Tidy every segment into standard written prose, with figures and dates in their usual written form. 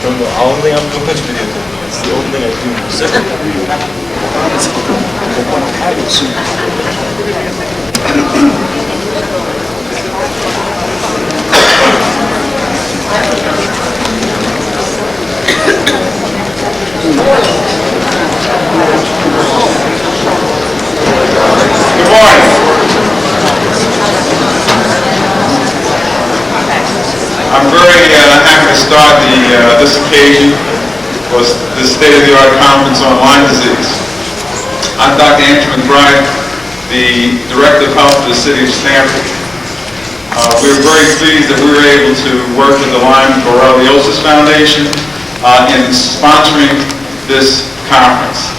No, no, I don't think I'm going to videotape. It's the only thing I do. Good morning. I'm very happy to start this occasion was the state-of-the-art conference on Lyme disease. I'm Dr. Andrew McBride, the Director of Health for the City of Stamford. We're very pleased that we were able to work with the Lyme Borreliosis Foundation in sponsoring this conference.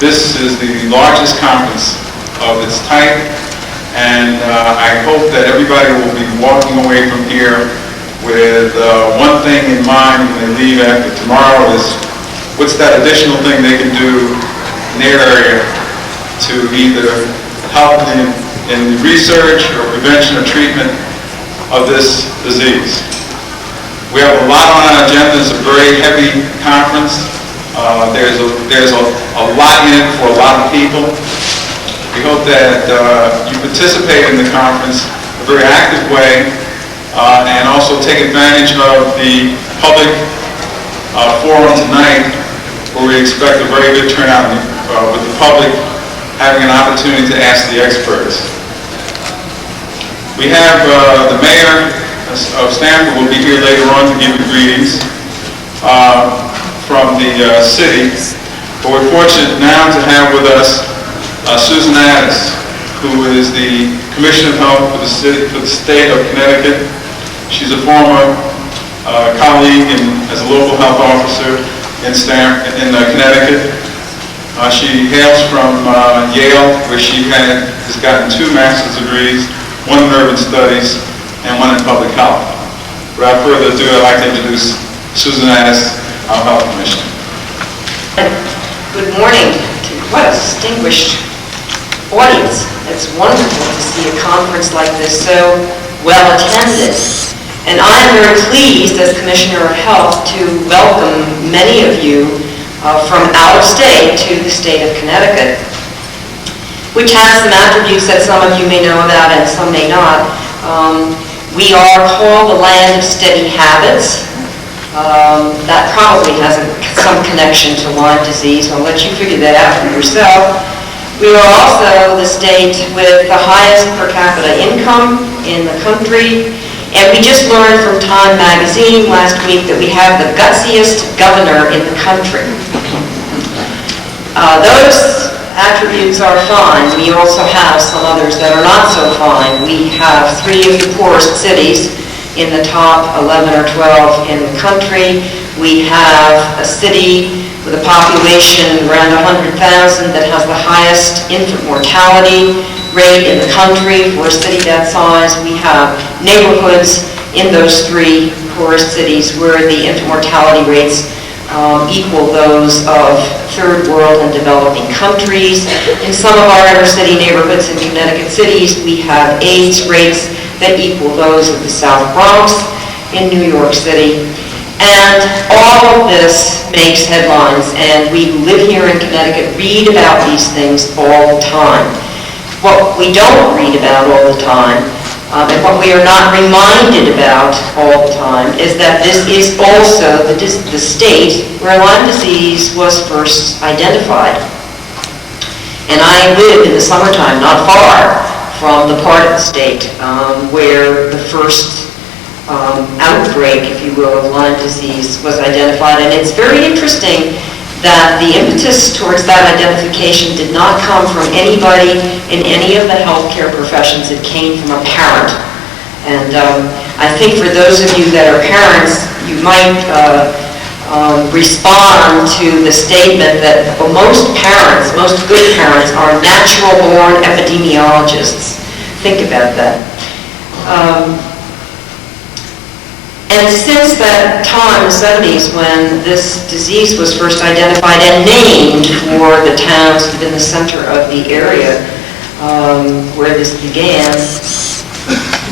This is the largest conference of its type, and I hope that everybody will be walking away from here with one thing in mind when they leave after tomorrow is what's that additional thing they can do in their area to either help in the research or prevention or treatment of this disease. We have a lot on our agenda. It's a very heavy conference. There's a lot in it for a lot of people. We hope that you participate in the conference in a very active way and also take advantage of the public forum tonight, where we expect a very good turnout with the public having an opportunity to ask the experts. We have the mayor of Stamford will be here later on to give you greetings from the city. But we're fortunate now to have with us Susan Addis, who is the Commissioner of Health for the state of Connecticut. She's a former colleague as a local health officer in Connecticut. She hails from Yale, where she has gotten 2 master's degrees, one in urban studies and one in public health. Without further ado, I'd like to introduce Susan Addis, our Health Commissioner. Good morning to what a distinguished audience. It's wonderful to see a conference like this so well attended. And I am very pleased as Commissioner of Health to welcome many of you from out of state to the state of Connecticut, which has some attributes that some of you may know about and some may not. We are called the land of steady habits. That probably has some connection to Lyme disease. I'll let you figure that out for yourself. We are also the state with the highest per capita income in the country. And we just learned from Time magazine last week that we have the gutsiest governor in the country. Those attributes are fine. We also have some others that are not so fine. We have 3 of the poorest cities in the top 11 or 12 in the country. We have a city with a population around 100,000 that has the highest infant mortality rate in the country for a city that size. We have neighborhoods in those 3 poorest cities where the infant mortality rates equal those of third world and developing countries. In some of our inner city neighborhoods in Connecticut cities, we have AIDS rates that equal those of the South Bronx in New York City. And all of this makes headlines, and we who live here in Connecticut read about these things all the time. What we don't read about all the time, and what we are not reminded about all the time, is that this is also the state where Lyme disease was first identified. And I live in the summertime, not far from the part of the state where the first outbreak, if you will, of Lyme disease was identified. And it's very interesting that the impetus towards that identification did not come from anybody in any of the healthcare professions. It came from a parent. And I think for those of you that are parents, you might respond to the statement that most parents, most good parents, are natural-born epidemiologists. Think about that. And since that time, the 70s, when this disease was first identified and named for the towns within the center of the area where this began,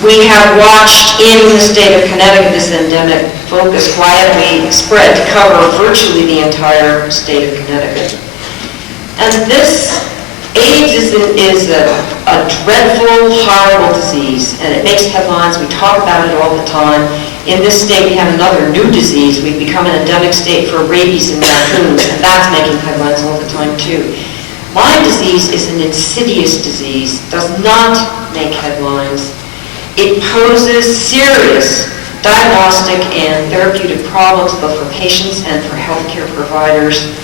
We have watched in the state of Connecticut this endemic focus quietly spread to cover virtually the entire state of Connecticut. And this AIDS is a dreadful, horrible disease, and it makes headlines. We talk about it all the time. In this state, we have another new disease. We've become an endemic state for rabies and raccoons, and that's making headlines all the time, too. Lyme disease is an insidious disease, does not make headlines. It poses serious diagnostic and therapeutic problems both for patients and for healthcare providers.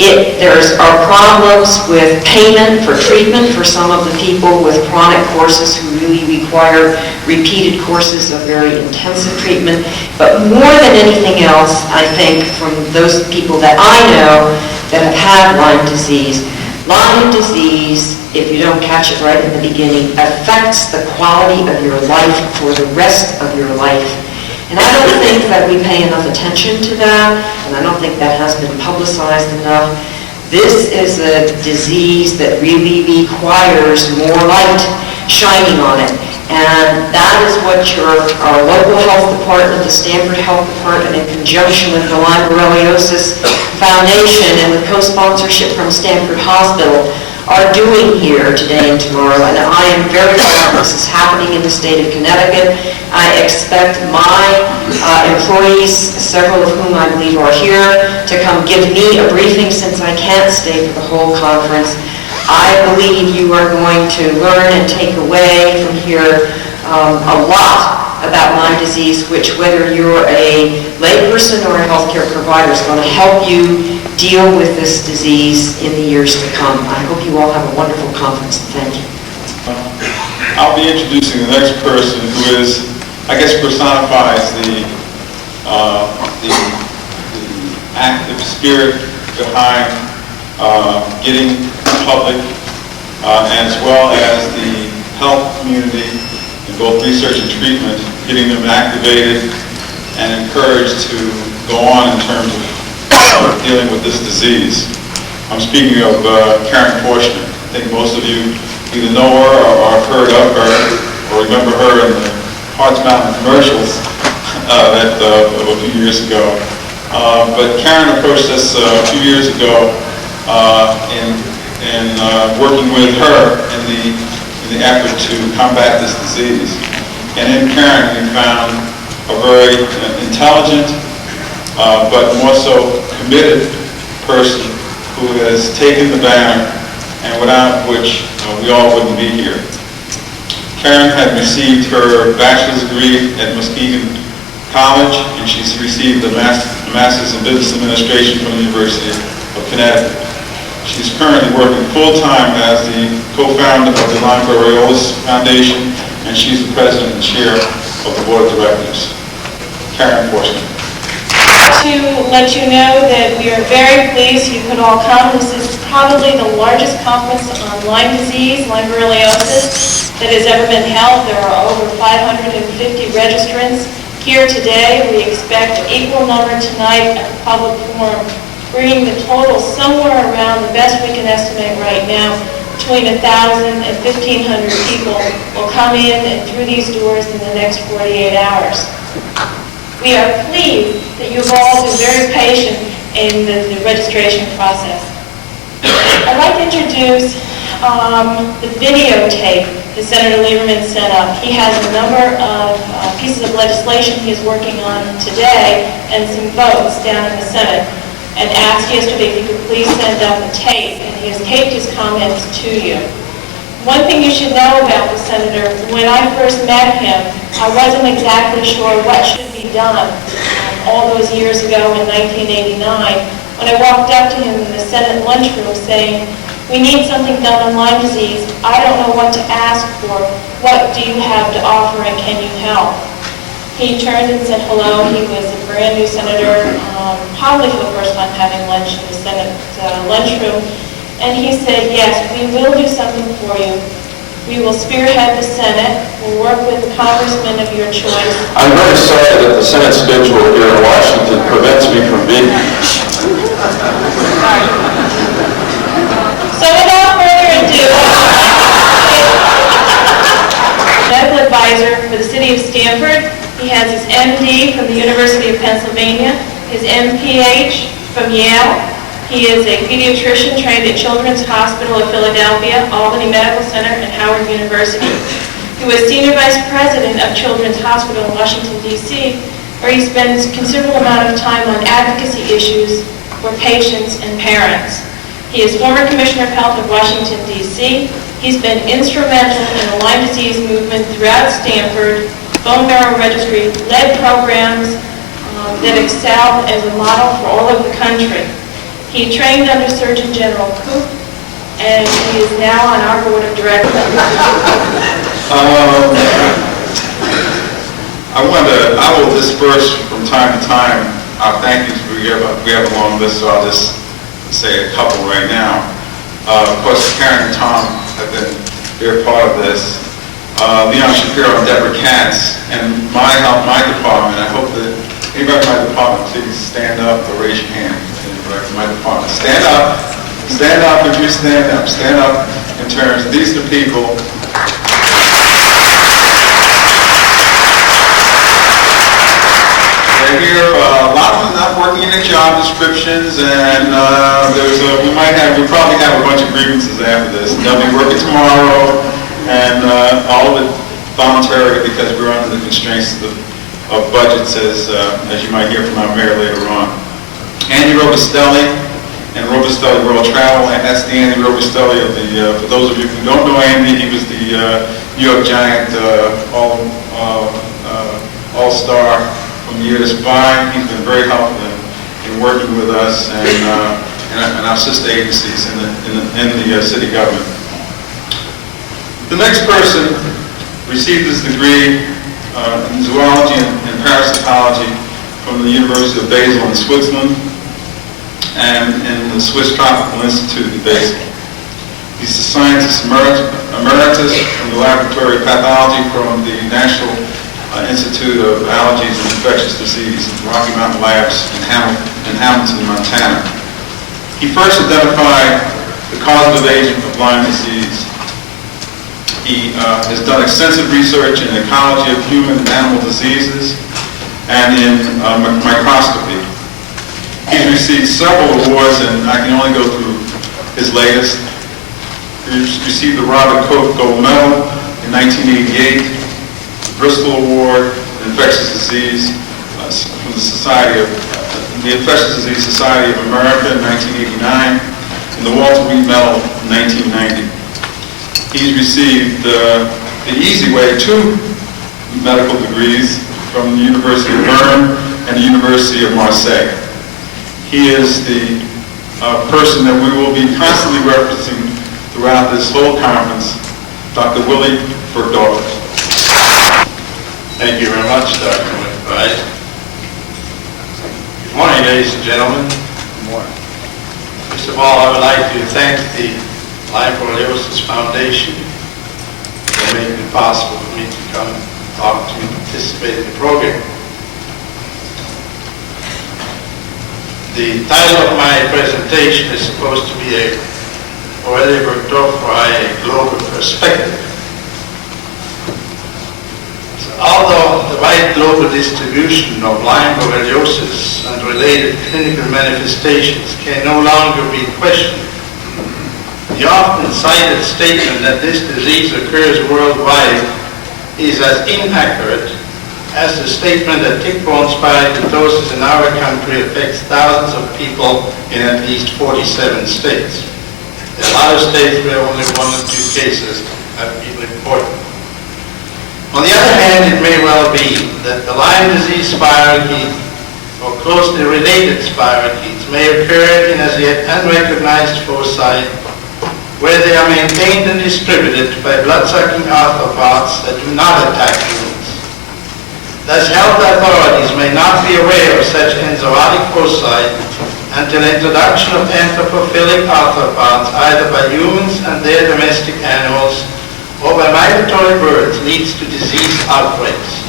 There are problems with payment for treatment for some of the people with chronic courses who really require repeated courses of very intensive treatment. But more than anything else, I think from those people that I know that have had Lyme disease, if you don't catch it right in the beginning, affects the quality of your life for the rest of your life. And I don't think that we pay enough attention to that, and I don't think that has been publicized enough. This is a disease that really requires more light shining on it. And that is what our local health department, the Stamford Health Department, in conjunction with the Lyme Borreliosis Foundation and with co-sponsorship from Stamford Hospital, are doing here today and tomorrow, and I am very proud this is happening in the state of Connecticut. I expect my employees, several of whom I believe are here, to come give me a briefing since I can't stay for the whole conference. I believe you are going to learn and take away from here a lot about Lyme disease, which whether you're a layperson or a healthcare provider is going to help you deal with this disease in the years to come. I hope you all have a wonderful conference. Thank you. I'll be introducing the next person who is, I guess, personifies the active spirit behind getting the public as well as the health community in both research and treatment, getting them activated and encouraged to go on in terms of dealing with this disease. I'm speaking of Karen Forstner. I think most of you either know her or have heard of her or remember her in the Hearts Mountain commercials of a few years ago. But Karen approached us a few years ago in working with her in the effort to combat this disease. And in Karen we found a very intelligent but more so committed person who has taken the banner and without which we all wouldn't be here. Karen had received her bachelor's degree at Muskegon College, and she's received a master's in business administration from the University of Connecticut. She's currently working full-time as the co-founder of the Lyme Borreliosis Foundation, and she's the president and chair of the board of directors. Karen Forstner. To let you know that we are very pleased you could all come. This is probably the largest conference on Lyme disease, Lyme borreliosis, that has ever been held. There are over 550 registrants here today. We expect an equal number tonight at the public forum, bringing the total somewhere around, the best we can estimate right now, between 1,000 and 1,500 people will come in and through these doors in the next 48 hours. We are pleased that you've all been very patient in the registration process. I'd like to introduce the videotape that Senator Lieberman sent up. He has a number of pieces of legislation he is working on today and some votes down in the Senate, and asked yesterday if you could please send up a tape, and he has taped his comments to you. One thing you should know about the Senator, when I first met him, I wasn't exactly sure what should be done all those years ago in 1989, when I walked up to him in the Senate lunchroom saying, "We need something done on Lyme disease. I don't know what to ask for. What do you have to offer and can you help?" He turned and said hello. He was a brand new senator, probably for the first time having lunch in the Senate lunchroom. And he said, "Yes, we will do something for you. We will spearhead the Senate. We'll work with the congressman of your choice." I'm very sorry that the Senate schedule here in Washington prevents me from being here. So without further ado, medical advisor for University of Pennsylvania, his MPH from Yale. He is a pediatrician trained at Children's Hospital of Philadelphia, Albany Medical Center, and Howard University. He was Senior Vice President of Children's Hospital in Washington, D.C., where he spends a considerable amount of time on advocacy issues for patients and parents. He is former Commissioner of Health of Washington, D.C. He's been instrumental in the Lyme disease movement throughout Stamford, bone marrow registry, led programs that excel as a model for all of the country. He trained under Surgeon General Koop, and he is now on our board of directors. I will disperse from time to time our thank yous. We have a long list, so I'll just say a couple right now. Of course, Karen and Tom have been very part of this. Leon Shapiro and Deborah Katz, and my department. I hope that anybody in my department, please stand up or raise your hand. Anybody in my department, stand up. Stand up if you stand up. Stand up in terms. These are the people. They're here. A lot of them not working in their job descriptions, and we probably have a bunch of grievances after this. They'll be working tomorrow, and all of it voluntary because we're under the constraints of budgets, as you might hear from our mayor later on. Andy Robustelli and Robustelli World Travel, and that's the Andy Robustelli of the. For those of you who don't know Andy, he was the New York Giant All-Star from years by. He's been very helpful in working with us and our sister agencies in the city government. The next person received his degree in zoology and parasitology from the University of Basel in Switzerland and in the Swiss Tropical Institute in Basel. He's a scientist emeritus from the Laboratory of Pathology from the National Institute of Allergies and Infectious Disease at the Rocky Mountain Labs in Hamilton, Montana. He first identified the causative agent of Lyme disease. He has done extensive research in the ecology of human and animal diseases and in microscopy. He's received several awards, and I can only go through his latest. He received the Robert Koch Gold Medal in 1988, the Bristol Award in Infectious Disease from the Infectious Disease Society of America in 1989, and the Walter Reed Medal in 1990. He's received the easy way 2 medical degrees from the University of Bern and the University of Marseille. He is the person that we will be constantly referencing throughout this whole conference, Dr. Willie Bergdorf. Thank you very much, Dr. McBride. Good morning, ladies and gentlemen. Good morning. First of all, I would like to thank the Lyme Borreliosis Foundation for making it possible for me to come talk to and participate in the program. The title of my presentation is supposed to be a global perspective. So although the wide global distribution of Lyme borreliosis and related clinical manifestations can no longer be questioned, the often cited statement that this disease occurs worldwide is as inaccurate as the statement that tick-borne spotted disease in our country affects thousands of people in at least 47 states. There are a lot of states where only 1 or 2 cases have been reported. On the other hand, it may well be that the Lyme disease spirochetes or closely related spirochetes may occur in as yet unrecognized foci where they are maintained and distributed by blood-sucking arthropods that do not attack humans. Thus, health authorities may not be aware of such enzootic foci until introduction of anthropophilic arthropods either by humans and their domestic animals or by migratory birds leads to disease outbreaks.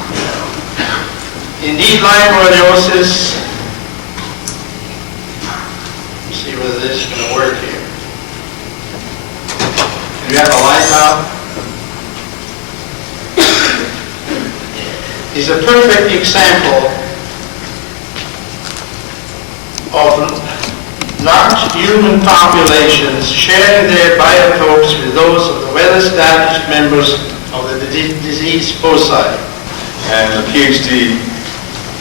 Indeed, Lyme borreliosis, let's see whether this is going to work here. Do you have a light out? is a perfect example of large human populations sharing their biotopes with those of the well-established members of the disease foci. And a PhD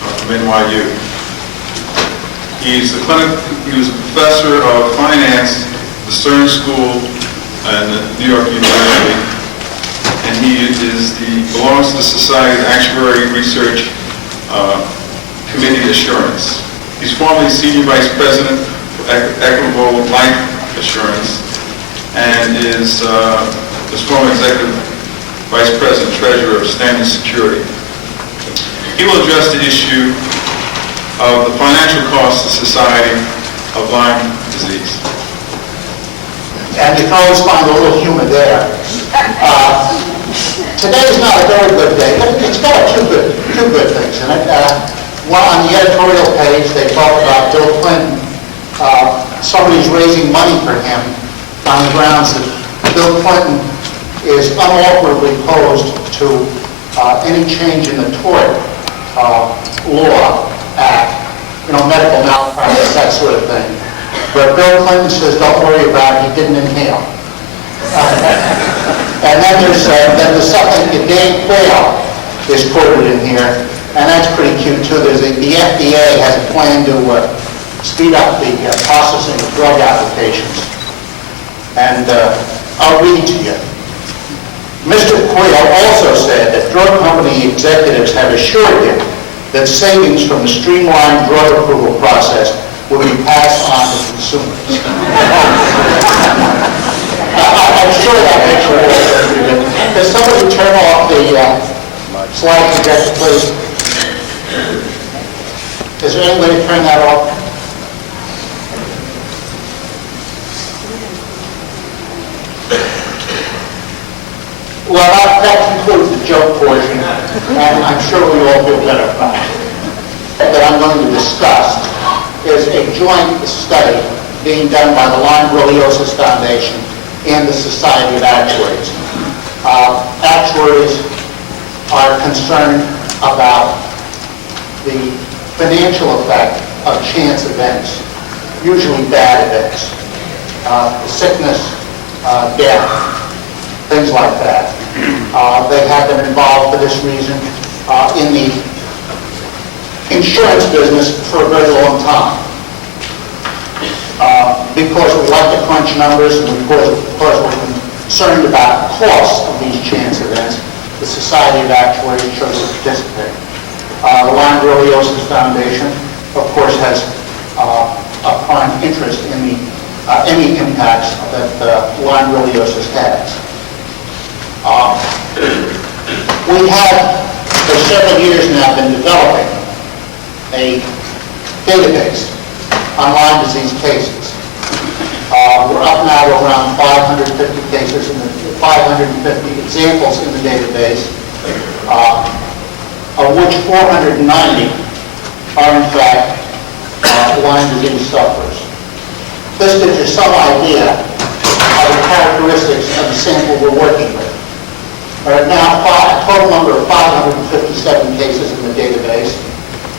from NYU. He was a professor of finance at the Stern School and New York University, and he belongs to the Society of Actuary Research Committee Assurance. He's formerly Senior Vice President for Equitable Life Assurance and is former Executive Vice President Treasurer of Standard Security. He will address the issue of the financial costs to society of Lyme disease. And you can always find a little humor there. Today's not a very good day, but it's got two good things in it. One, on the editorial page, they talk about Bill Clinton. Somebody's raising money for him on the grounds that Bill Clinton is unalterably opposed to any change in the tort law act, medical malpractice, that sort of thing. But Bill Clinton says, don't worry about it, he didn't inhale. And then there's something that Dave Quayle is quoted in here, and that's pretty cute too. The FDA has a plan to speed up the processing of drug applications. And I'll read to you. Mr. Quayle also said that drug company executives have assured him that savings from the streamlined drug approval process will be passed on to consumers. I'm sure that makes you work. Can somebody turn off the slide projector, please? Is there any way to turn that off? Well, that concludes the joke portion, and I'm sure we all feel better about it. That I'm going to discuss is a joint study being done by the Lyme Borreliosis Foundation and the Society of Actuaries. Actuaries are concerned about the financial effect of chance events, usually bad events, sickness, death, things like that. They have been involved for this reason in the insurance business for a very long time. Because we like to crunch numbers and because we're concerned about costs of these chance events, the Society of Actuaries chose to participate. The Lyme Borreliosis Foundation, of course, has a prime interest in any impacts that Lyme borreliosis has. We have, for several years now, been developing a database on Lyme disease cases. We're up now to around 550 cases, 550 examples in the database, of which 490 are in fact Lyme disease sufferers. This gives you some idea of the characteristics of the sample we're working with. There are now a total number of 557 cases in the database.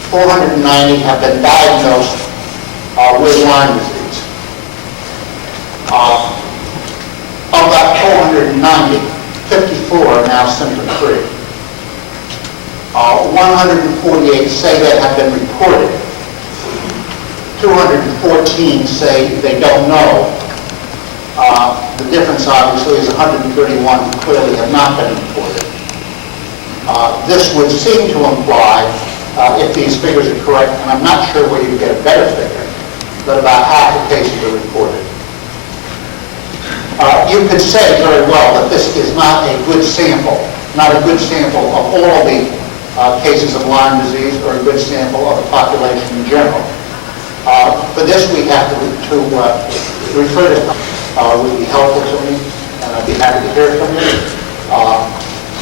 490 have been diagnosed with Lyme disease. Of that 490, 54 are now symptom-free. 148 say they have been reported. 214 say they don't know. The difference, obviously, is 131 who clearly have not been reported. This would seem to imply, if these figures are correct, and I'm not sure where you get a better figure, that about half the cases are reported. You could say very well that this is not a good sample of all the cases of Lyme disease or a good sample of the population in general. For this, we have to refer to would be helpful to me, and I'd be happy to hear from you.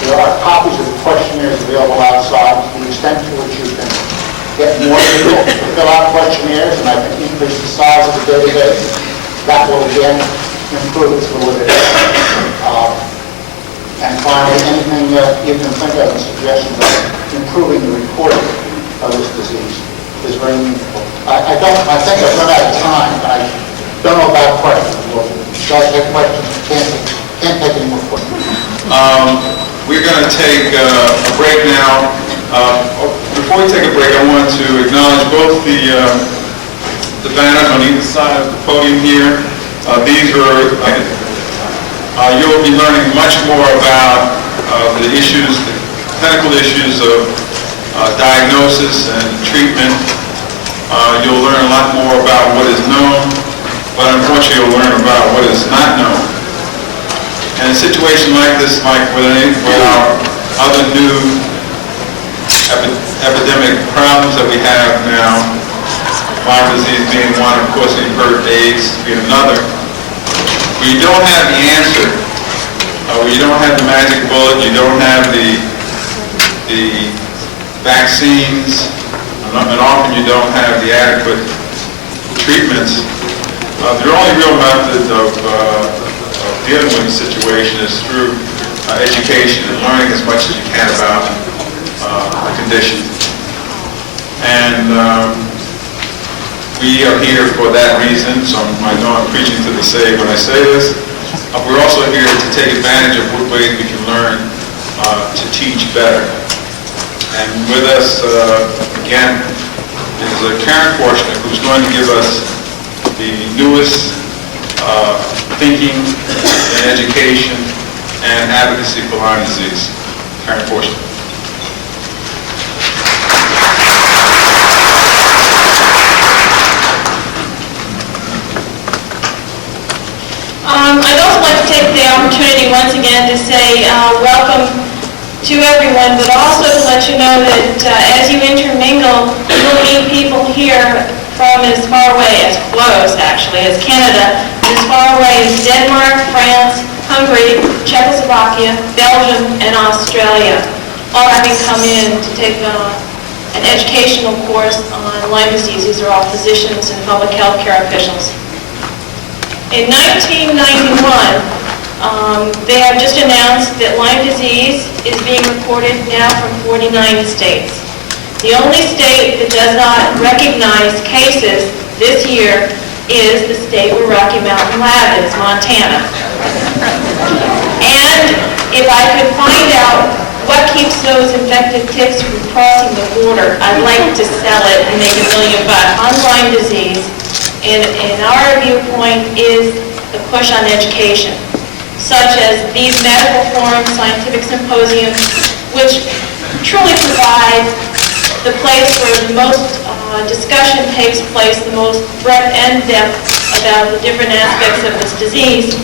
There are copies of the questionnaires available outside. To the extent to which you can get more people to fill out questionnaires, and I can increase the size of the database, that will again improve its validity. And finally, anything you can think of in suggestions of improving the reporting of this disease is very meaningful. I think I've run out of time, and I don't know about questions. We'll try to take questions. Can't take any more questions. We're going to take a break now. Before we take a break, I want to acknowledge both the banners on either side of the podium here. These are, you'll be learning much more about the issues, the clinical issues of diagnosis and treatment. You'll learn a lot more about what is known, but unfortunately you'll learn about what is not known. And in a situation like this, like with our other new epidemic problems that we have now, Lyme disease being one, of course you've heard AIDS being another, where you don't have the answer, where you don't have the magic bullet, you don't have the vaccines, and often you don't have the adequate treatments. The only real method of dealing with the situation is through education and learning as much as you can about the condition. And we are here for that reason, so I know I'm preaching to the saved when I say this. We're also here to take advantage of what ways we can learn to teach better. And with us, again, is Karen Forshnick, who's going to give us the newest thinking in education and advocacy for Lyme disease. Karen Forshnick. I'd also like to take the opportunity once again to say welcome to everyone, but also to let you know that as you intermingle, you'll meet people here from as far away, as close actually, as Canada, and as far away as Denmark, France, Hungary, Czechoslovakia, Belgium, and Australia, all having come in to take an educational course on Lyme disease. These are all physicians and public health care officials. In 1991, they have just announced that Lyme disease is being reported now from 49 states. The only state that does not recognize cases this year is the state where Rocky Mountain Lab is, Montana. And if I could find out what keeps those infected ticks from crossing the border, I'd like to sell it and make $1 million on Lyme disease. In our viewpoint is the push on education, such as these medical forums, scientific symposiums, which truly provide the place where the most discussion takes place, the most breadth and depth about the different aspects of this disease.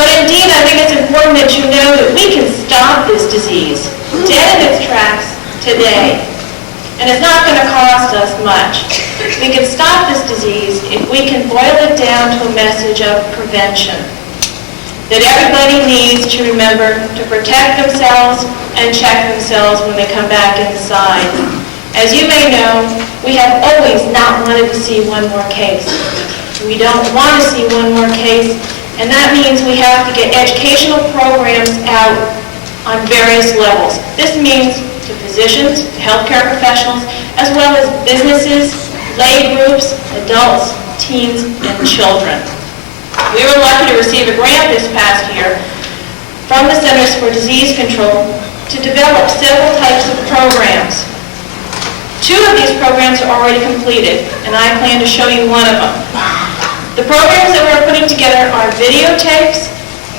But indeed, I think it's important that you know that we can stop this disease dead in its tracks today. And it's not going to cost us much. We can stop this disease if we can boil it down to a message of prevention. That everybody needs to remember to protect themselves and check themselves when they come back inside. As you may know, we have always not wanted to see one more case. We don't want to see one more case, and that means we have to get educational programs out on various levels. This means to physicians, to healthcare professionals, as well as businesses, lay groups, adults, teens, and children. We were lucky to receive a grant this past year from the Centers for Disease Control to develop several types of programs. 2 of these programs are already completed, and I plan to show you one of them. The programs that we're putting together are videotapes.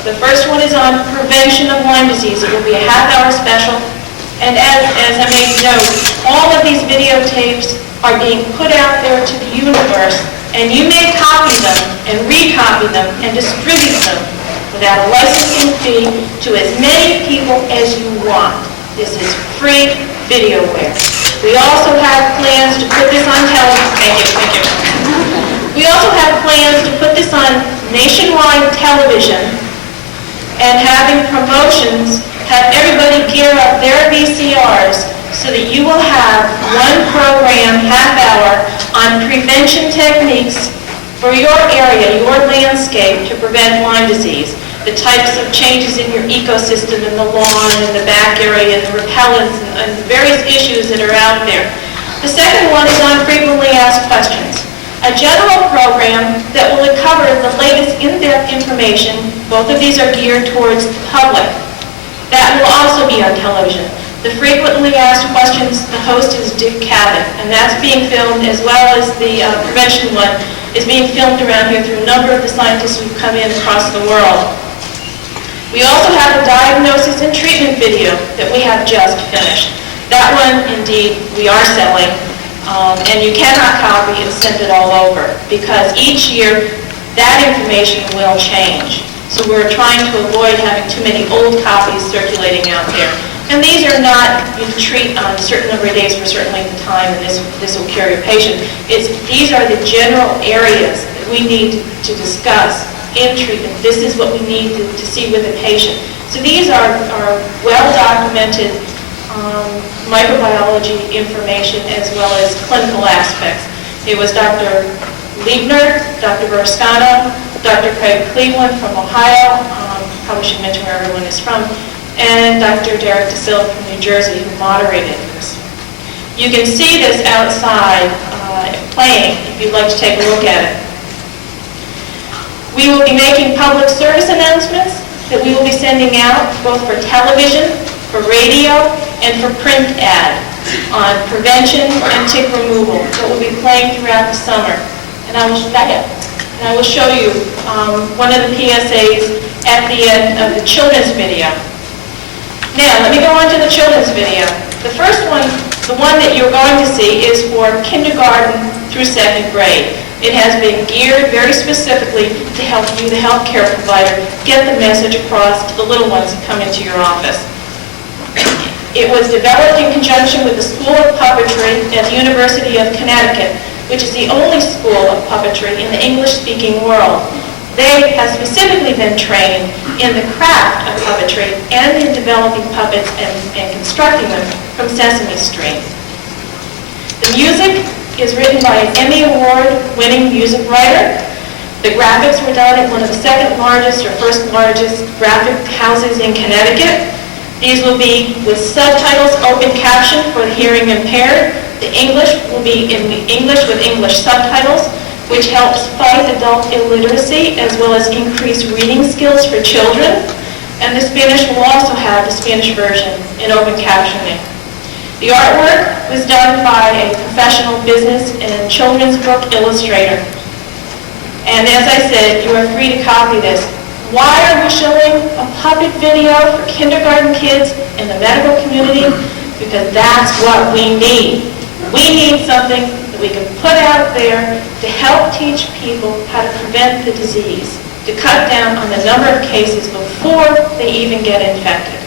The first one is on prevention of Lyme disease. It will be a half-hour special. And as I made note, all of these videotapes are being put out there to the universe, and you may copy them and recopy them and distribute them without a licensing fee to as many people as you want. This is free videoware. We also have plans to put this on television. Thank you. We also have plans to put this on nationwide television and having promotions, have everybody gear up their VCRs so that you will have one program, half hour, on prevention techniques for your area, your landscape, to prevent Lyme disease. The types of changes in your ecosystem, in the lawn, in the back area, the repellents, and various issues that are out there. The second one is on frequently asked questions, a general program that will cover the latest in-depth information. Both of these are geared towards the public. That will also be on television. The frequently asked questions, the host is Dick Cabot, and that's being filmed, as well as the prevention one is being filmed around here through a number of the scientists who've come in across the world. We also have a diagnosis and treatment video that we have just finished. That one, indeed, we are selling, and you cannot copy and send it all over, because each year that information will change. So we're trying to avoid having too many old copies circulating out there. And these are not, you treat on a certain number of days for a certain length of time, and this will cure your patient. These are the general areas that we need to discuss in treatment. This is what we need to see with the patient. So these are well-documented microbiology information as well as clinical aspects. It was Dr. Liebner, Dr. Verascano, Dr. Craig Cleveland from Ohio, probably should mention where everyone is from, and Dr. Derek DeSilva from New Jersey, who moderated this. You can see this outside playing if you'd like to take a look at it. We will be making public service announcements that we will be sending out both for television, for radio, and for print ad on prevention and tick removal that will be playing throughout the summer. And I will show you one of the PSAs at the end of the children's video. Now, let me go on to the children's video. The first one, the one that you're going to see, is for kindergarten through second grade. It has been geared very specifically to help you, the healthcare provider, get the message across to the little ones that come into your office. It was developed in conjunction with the School of Puppetry at the University of Connecticut, which is the only school of puppetry in the English-speaking world. They have specifically been trained in the craft of puppetry and in developing puppets and constructing them from Sesame Street. The music is written by an Emmy Award-winning music writer. The graphics were done at one of the second largest or first largest graphic houses in Connecticut. These will be with subtitles, open caption for the hearing impaired. The English will be in English with English subtitles, which helps fight adult illiteracy as well as increase reading skills for children. And the Spanish will also have the Spanish version in open captioning. The artwork was done by a professional business and children's book illustrator. And as I said, you are free to copy this. Why are we showing a puppet video for kindergarten kids in the medical community? Because that's what we need. We need something that we can put out there to help teach people how to prevent the disease, to cut down on the number of cases before they even get infected.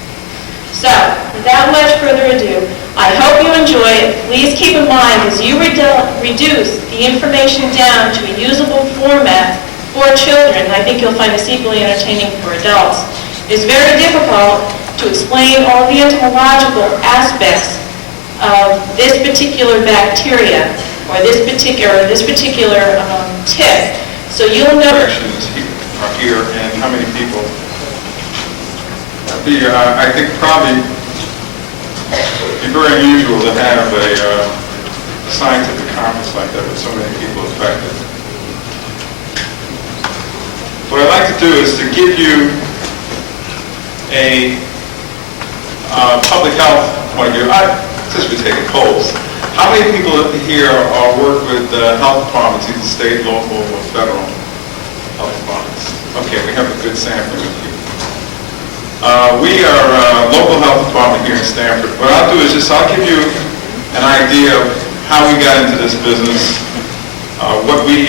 So, without much further ado, I hope you enjoy it. Please keep in mind, as you reduce the information down to a usable format for children, I think you'll find this equally entertaining for adults. It's very difficult to explain all the entomological aspects of this particular bacteria or this particular tick. So you'll know. Directions are here, and how many people? I think probably it'd be very unusual to have a scientific conference like that with so many people affected. What I'd like to do is to give you a public health point of view. Since we're taking polls, how many people here work with health departments, either state, local, or federal health departments? Okay, we have a good sampling of you. We are a local health department here in Stamford. What I'll do is I'll give you an idea of how we got into this business, what we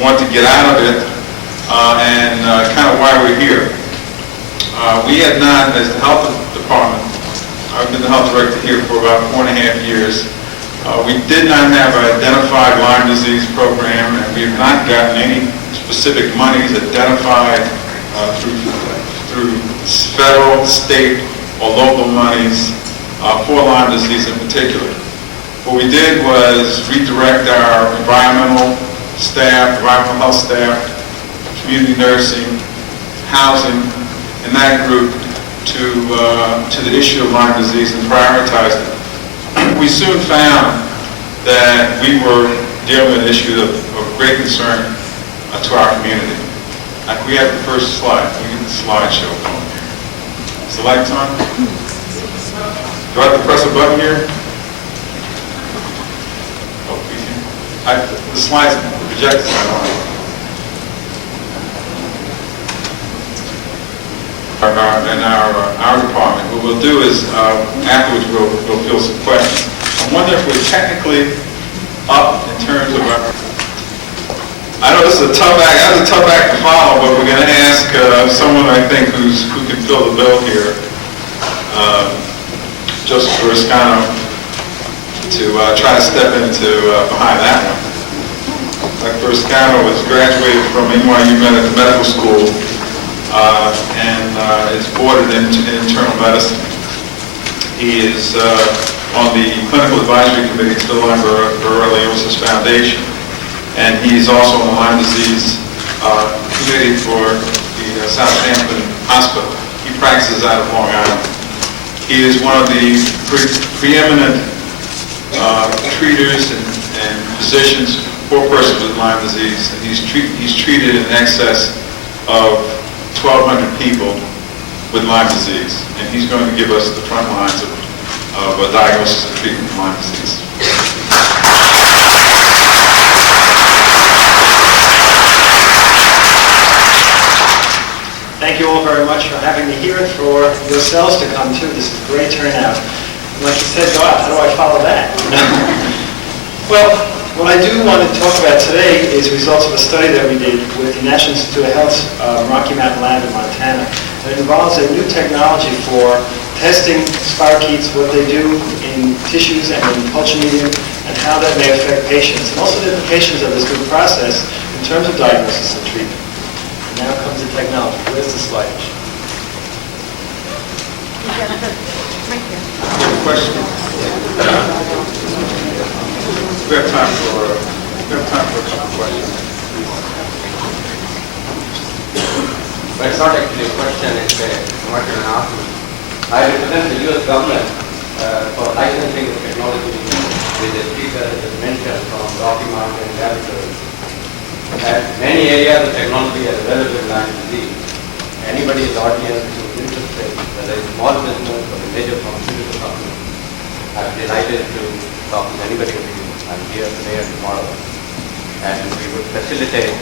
want to get out of it, and kind of why we're here. We had not, as the health department, I've been the health director here for about 4.5 years. We did not have an identified Lyme disease program, and we have not gotten any specific monies identified through federal, state, or local monies for Lyme disease in particular. What we did was redirect our environmental staff, environmental health staff, community nursing, housing, and that group to the issue of Lyme disease and prioritize it. we soon found that we were dealing with an issue of great concern to our community. We have the first slide. We get the slideshow going here. Is the lights on? Do I have to press a button here? Oh, the slides, the projector's not on. In our department, what we'll do is afterwards we'll field some questions. I wonder if we're technically up in terms of our. I know this is a tough act. That's a tough act to follow, but we're going to ask someone I think who can fill the bill here, Joseph Ruscano, to try to step into behind that one. Dr. Ruscano was graduated from NYU Medical School and is boarded in internal medicine. He is on the clinical advisory committee to the Lyme Borreliosis Foundation. And he's also on the Lyme disease committee for the Stamford Hospital. He practices out of Long Island. He is one of the preeminent treaters and physicians for persons with Lyme disease. And he's treated in excess of 1,200 people with Lyme disease. And he's going to give us the front lines of diagnosis and treatment of Lyme disease. Thank you all very much for having me here and for yourselves to come too. This is a great turnout. And like you said, God, how do I follow that? Well, what I do want to talk about today is results of a study that we did with the National Institute of Health's Rocky Mountain Lab in Montana. And it involves a new technology for testing spirochetes, what they do in tissues and in culture medium, and how that may affect patients, and also the implications of this new process in terms of diagnosis and treatment. Now comes the technology. Where's the slide? Question? We have time for a couple of questions. But it's not actually a question, it's a commercial announcement. I represent the U.S. government for licensing of technology with the speaker that is mentioned from Rocky Mountain Laboratories. Many areas of technology are available in Lyme disease. Anybody's audience who is interested, whether it's small business or a major pharmaceutical company, I'm delighted to talk with anybody of you. I'm here today and tomorrow. And we would facilitate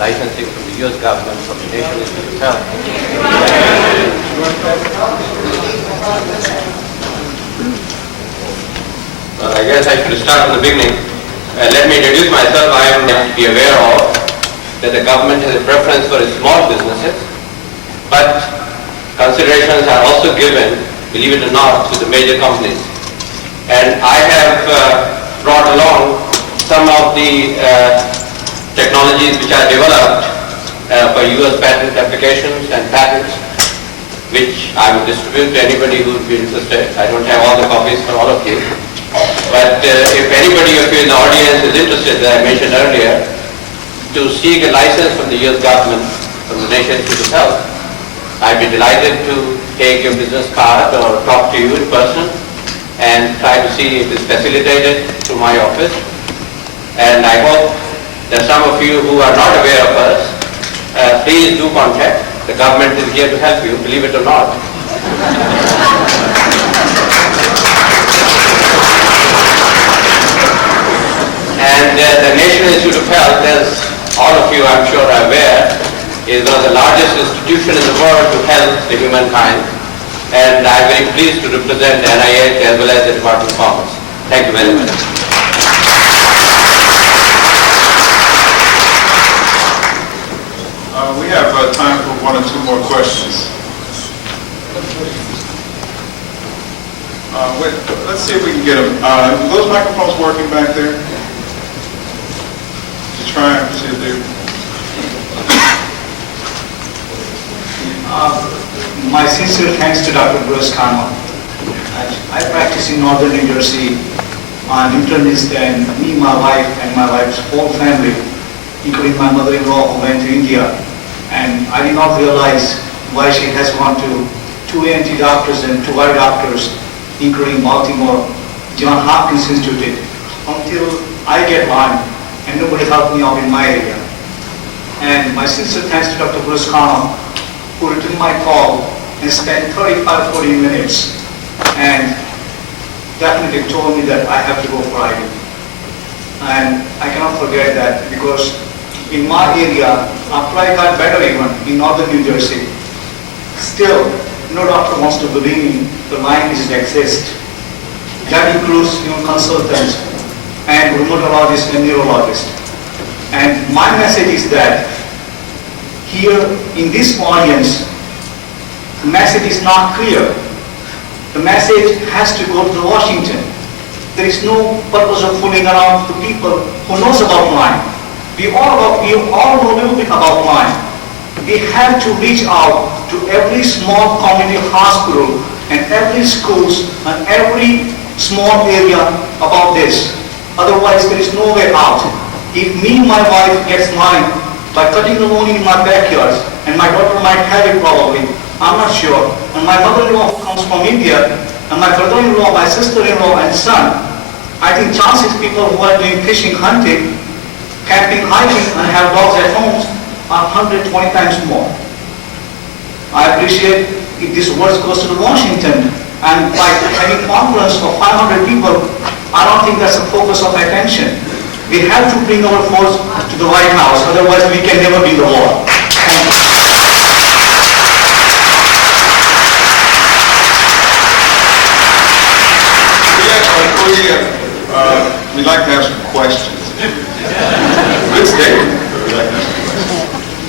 licensing from the U.S. government, from the National Institute of Health. Well, I guess I should start from the beginning. Let me introduce myself. I am to be aware of that the government has a preference for small businesses, but considerations are also given, believe it or not, to the major companies. And I have brought along some of the technologies which are developed for U.S. patent applications and patents, which I will distribute to anybody who would be interested. I don't have all the copies for all of you. But if anybody of you in the audience is interested, as I mentioned earlier, to seek a license from the U.S. government, from the National Institute of Health, I'd be delighted to take your business card or talk to you in person and try to see if it's facilitated through my office. And I hope that some of you who are not aware of us, please do contact. The government is here to help you, believe it or not. And the National Institute of Health, as all of you I'm sure are aware, is one of the largest institutions in the world to help the humankind. And I'm very pleased to represent the NIH as well as the Department of Commerce. Thank you very much. We have time for one or two more questions. Wait, let's see if we can get them. Are those microphones working back there? To try and see if they're... My sincere thanks to Dr. Ruscano. I practice in northern New Jersey. I'm an internist, and me, my wife, and my wife's whole family, including my mother-in-law who went to India. And I did not realize why she has gone to 2 ENT doctors and 2 eye doctors, including Baltimore John Hopkins Institute until I get Lyme, and nobody helped me out in my area. And my sincere thanks to Dr. Bruce Connell, who returned my call and spent 35-40 minutes and definitely told me that I have to go for IV. And I cannot forget that, because in my area, after I got better even in northern New Jersey, still no doctor wants to believe the Lyme disease exists. That includes human consultants and rheumatologists and neurologists. And my message is that here in this audience, the message is not clear. The message has to go to Washington. There is no purpose of fooling around the people who knows about Lyme. We all know a little bit about Lyme. We have to reach out to every small community hospital and every schools and every small area about this. Otherwise, there is no way out. If me and my wife gets Lyme by cutting the lawn in my backyard, and my daughter might have it probably, I'm not sure, and my mother-in-law who comes from India, and my brother-in-law, my sister-in-law, and son, I think chances people who are doing fishing, hunting, camping, hiking, and have dogs at home are 120 times more. I appreciate if this word goes to Washington, and by having conference of 500 people, I don't think that's the focus of attention. We have to bring our force to the White House, otherwise we can never be the war. We'd like to have some questions. Good statement. We'd like to have some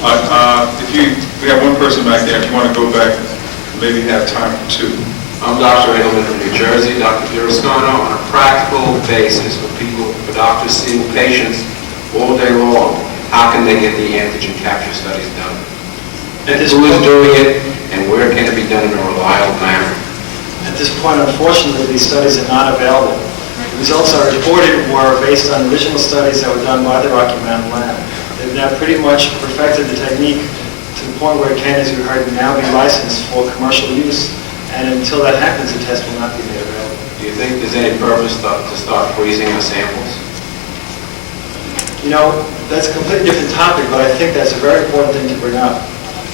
questions. We have one person back there. If you want to go back, maybe have time for two. I'm Dr. Edelman from New Jersey. Dr. Piroscano, on a practical basis for doctors seeing patients all day long, how can they get the antigen capture studies done? Who is doing it, and where can it be done in a reliable manner? At this point, unfortunately, these studies are not available. The results I reported were based on original studies that were done by the Rocky Mountain Lab. They've now pretty much perfected the technique to the point where it can, as you heard, now be licensed for commercial use. And until that happens, the test will not be made available. Do you think there's any purpose to start freezing the samples? You know, that's a completely different topic, but I think that's a very important thing to bring up.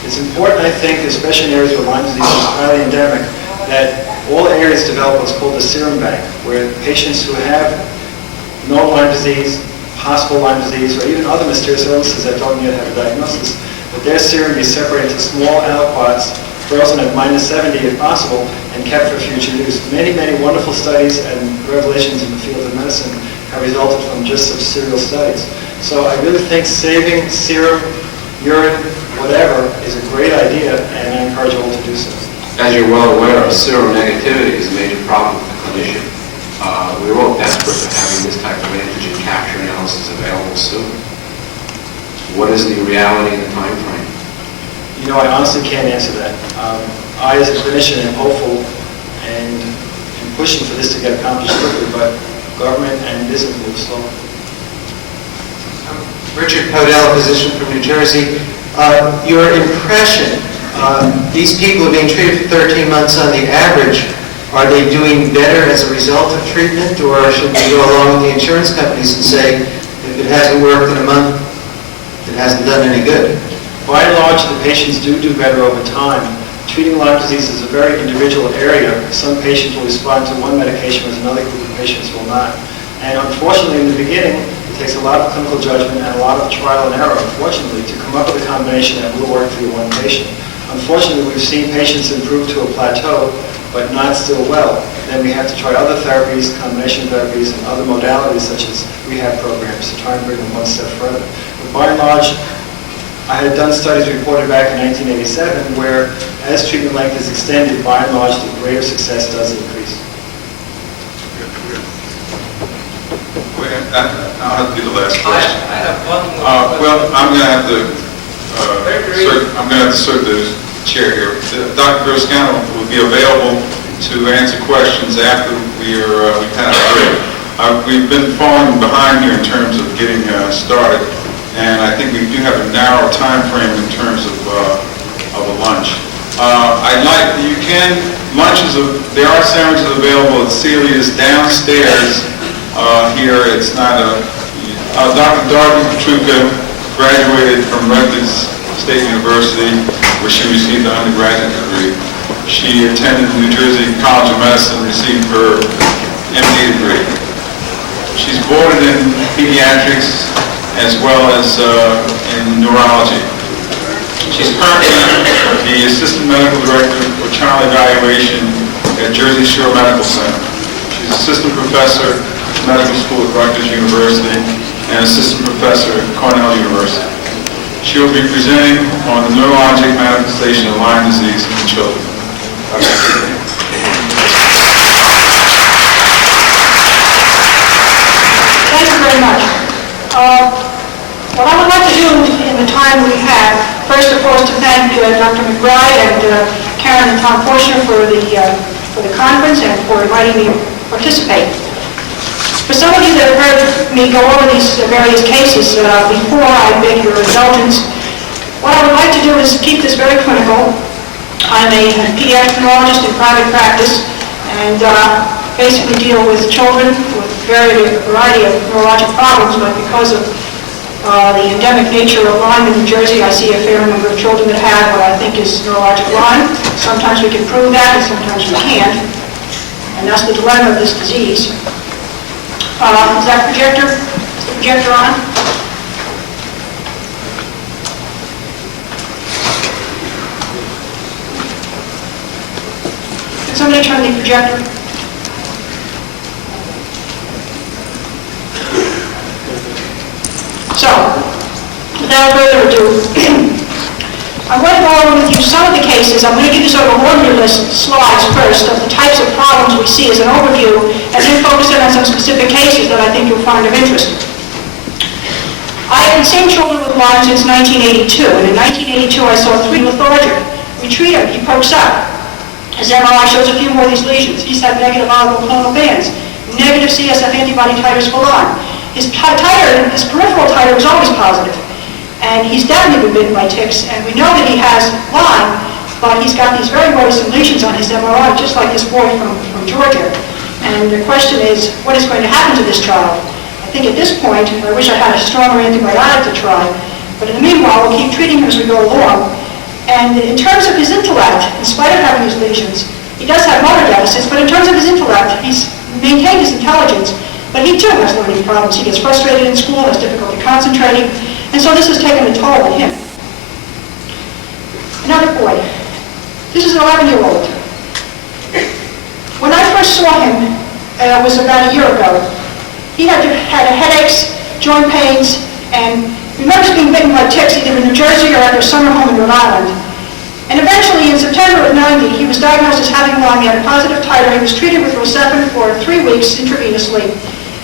It's important, I think, especially in areas where Lyme disease is highly endemic, that all areas develop what's called a serum bank, where patients who have known Lyme disease, possible Lyme disease, or even other mysterious illnesses that don't yet have a diagnosis, that their serum be separated into small aliquots, frozen at -70 if possible, and kept for future use. Many, many wonderful studies and revelations in the field of medicine have resulted from just such serial studies. So I really think saving serum, urine, whatever, is a great idea, and I encourage all to do so. As you're well aware, serum negativity is a major problem for the clinician. We're all desperate for having this type of antigen capture analysis available soon. What is the reality and the time frame? You know, I honestly can't answer that. I, as a clinician, am hopeful and pushing for this to get accomplished quickly, but government and business move slowly. Richard Podell, a physician from New Jersey. Your impression, these people are being treated for 13 months on the average. Are they doing better as a result of treatment, or should we go along with the insurance companies and say, if it hasn't worked in a month, it hasn't done any good? By and large, the patients do better over time. Treating Lyme disease is a very individual area. Some patients will respond to one medication, whereas another group of patients will not. And unfortunately, in the beginning, it takes a lot of clinical judgment and a lot of trial and error, unfortunately, to come up with a combination that will work for your one patient. Unfortunately, we've seen patients improve to a plateau, but not still well. Then we have to try other therapies, combination therapies, and other modalities such as rehab programs to try and bring them one step further. But by and large, I had done studies reported back in 1987 where, as treatment length is extended, by and large, the rate of success does increase. I'll have to do the last question. I have one more. Well, I'm going to have to assert the chair here. Dr. Piroscano will be available to answer questions after we've had a break. We've been falling behind here in terms of getting started, and I think we do have a narrow time frame in terms of a lunch. There are sandwiches available at Celia's downstairs here. It's not Dr. Dorothy Petruka graduated from Rutgers State University, where she received an undergraduate degree. She attended New Jersey College of Medicine, received her MD degree. She's boarded in pediatrics as well as in neurology. She's currently the Assistant Medical Director for Child Evaluation at Jersey Shore Medical Center. She's Assistant Professor at Medical School at Rutgers University and Assistant Professor at Cornell University. She will be presenting on the neurologic manifestation of Lyme disease in children. Thank you very much. What I would like to do in the time we have, first of all, is to thank Dr. McBride and Karen and Tom Porcher for the conference and for inviting me to participate. For some of you that have heard me go over these various cases before, I beg your indulgence. What I would like to do is keep this very clinical. I'm a pediatric neurologist in private practice and basically deal with children with a variety of neurologic problems, but because of the endemic nature of Lyme in New Jersey, I see a fair number of children that have what I think is neurologic Lyme. Sometimes we can prove that and sometimes we can't. And that's the dilemma of this disease. Is the projector on? Can somebody turn the projector? So, without further ado, I'm going to go over with you some of the cases. I'm going to give you sort of a laundry list slides first of the types of problems we see as an overview, and then focus in on some specific cases that I think you'll find of interest. I have been seeing children with Lyme since 1982, and in 1982 I saw 3 lethargic. We treat him, he pokes up. His MRI shows a few more of these lesions. He's had negative monoclonal bands, negative CSF antibody titers for Lyme. His peripheral titer was always positive. And he's definitely been bitten by ticks, and we know that he has Lyme, but he's got these very worrisome lesions on his MRI, just like this boy from Georgia. And the question is, what is going to happen to this child? I think at this point, I wish I had a stronger antibiotic to try, but in the meanwhile, we'll keep treating him as we go along. And in terms of his intellect, in spite of having these lesions, he does have motor deficits, but in terms of his intellect, he's maintained his intelligence, but he too has learning problems. He gets frustrated in school, has difficulty concentrating, and so this has taken a toll on him. Another boy. This is an 11-year-old. When I first saw him, it was about a year ago. He had headaches, joint pains, and remembers being bitten by ticks either in New Jersey or at their summer home in Rhode Island. And eventually, in September of '90, he was diagnosed as having Lyme. He had a positive titer. He was treated with Rocephin for 3 weeks intravenously.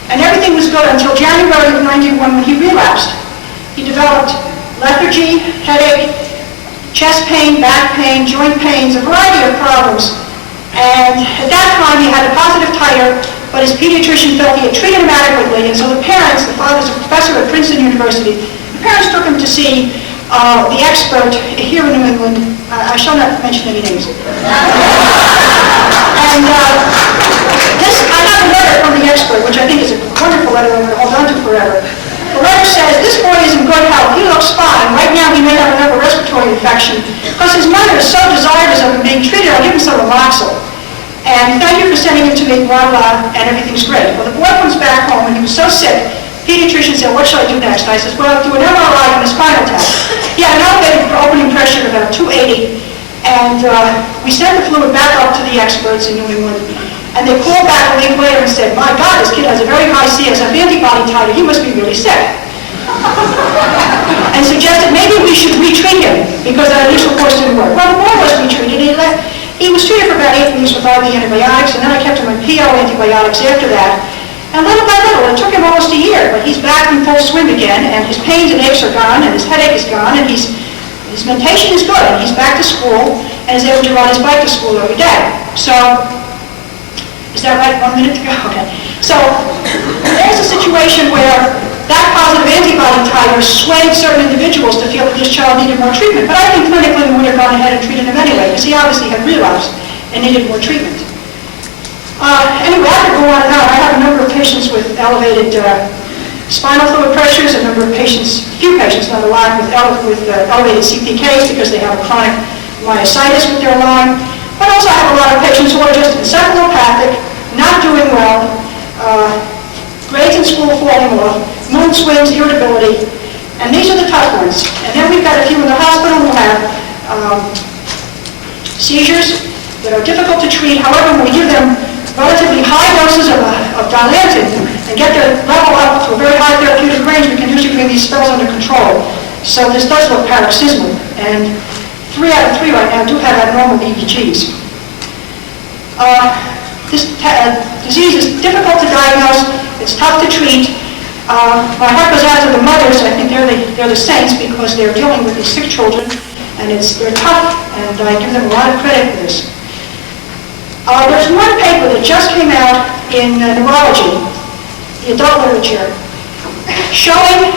And everything was good until January of '91 when he relapsed. He developed lethargy, headache, chest pain, back pain, joint pains, a variety of problems. And at that time, he had a positive titer, but his pediatrician felt he had treated him adequately, and so the parents, the father's a professor at Princeton University, the parents took him to see the expert here in New England. I shall not mention any names. And I have a letter from the expert, which I think is a wonderful letter I'm going to hold on to forever. The letter says, this boy is in good health. He looks fine. Right now, he may have another respiratory infection. Because his mother is so desirous of him being treated, I'll give him some Amoxil. And thank you for sending him to me, blah, blah, and everything's great. Well, the boy comes back home, and he was so sick. Pediatrician said, what shall I do next? I said, well, do an MRI on his spinal tap. He had an elevated opening pressure of about 280. And we sent the fluid back up to the experts in New England. And they called back a week later and said, my God, this kid has a very high CSF antibody titer. He must be really sick. And suggested maybe we should retreat him because that initial course didn't work. Well, the boy was retreated. He was treated for about 8 weeks with IV antibiotics, and then I kept him on PO antibiotics after that. And little by little, it took him almost a year, but he's back in full swing again, and his pains and aches are gone, and his headache is gone, and his mentation is good, and he's back to school, and is able to ride his bike to school every day. So, is that right? 1 minute to go? Okay. So, there's a situation where that positive antibody titer swayed certain individuals to feel that this child needed more treatment. But I think clinically we would have gone ahead and treated him anyway, because he obviously had relapsed and needed more treatment. Anyway, I could go on and on. I have a number of patients with elevated spinal fluid pressures, a few patients, not a lot, with elevated CPKs because they have a chronic myositis with their Lyme. But also I have a lot of patients who are just encephalopathic, not doing well, grades in school falling off, mood swings, irritability, and these are the tough ones. And then we've got a few in the hospital who have seizures that are difficult to treat. However, when we give them relatively high doses of Dilantin and get their level up to a very high therapeutic range, we can usually bring these spells under control. So this does look paroxysmal, and 3 out of 3 right now do have abnormal EEGs. This disease is difficult to diagnose, it's tough to treat. My heart goes out to the mothers. I think they're the saints because they're dealing with these sick children, and they're tough, and I give them a lot of credit for this. There's one paper that just came out in neurology, the adult literature, showing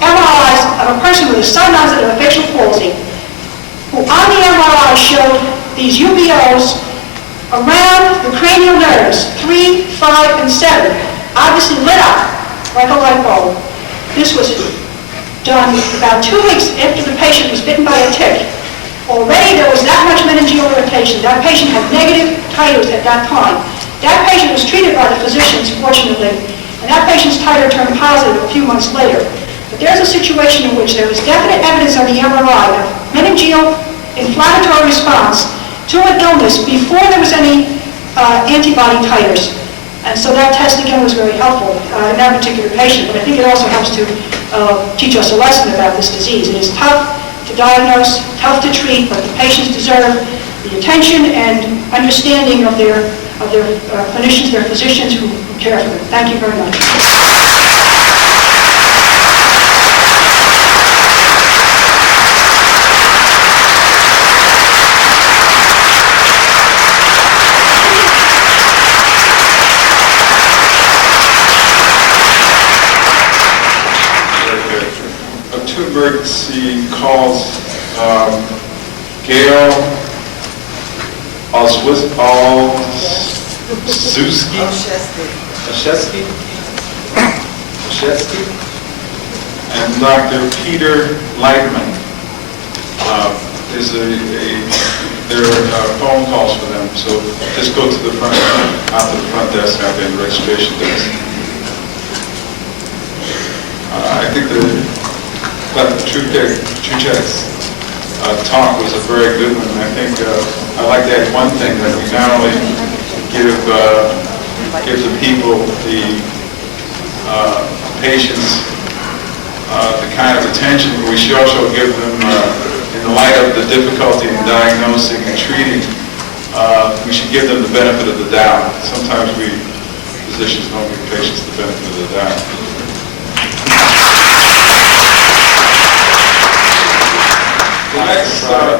MRIs of a person with a sudden onset of facial palsy, who on the MRI showed these UBOs around the cranial nerves, 3, 5, and 7, obviously lit up like a light bulb. This was done about 2 weeks after the patient was bitten by a tick. Already there was that much meningeal irritation. That patient had negative titers at that time. That patient was treated by the physicians, fortunately, and that patient's titer turned positive a few months later. But there's a situation in which there was definite evidence on the MRI of meningeal inflammatory response to an illness before there was any antibody titers. And so that test, again, was very helpful in that particular patient. But I think it also helps to teach us a lesson about this disease. It is tough to diagnose, tough to treat, but the patients deserve the attention and understanding of their clinicians, their physicians who care for them. Thank you very much. Two emergency calls. Gail Oshesky, and Dr. Peter Lightman. There are phone calls for them, so just go to the front, out to the front desk, out there in the registration desk. I think Dr. Truchek's talk was a very good one. I think I'd like to add one thing, that we not only give the people, the patients, the kind of attention, but we should also give them, in the light of the difficulty in diagnosing and treating, we should give them the benefit of the doubt. Sometimes we, physicians, don't give patients the benefit of the doubt.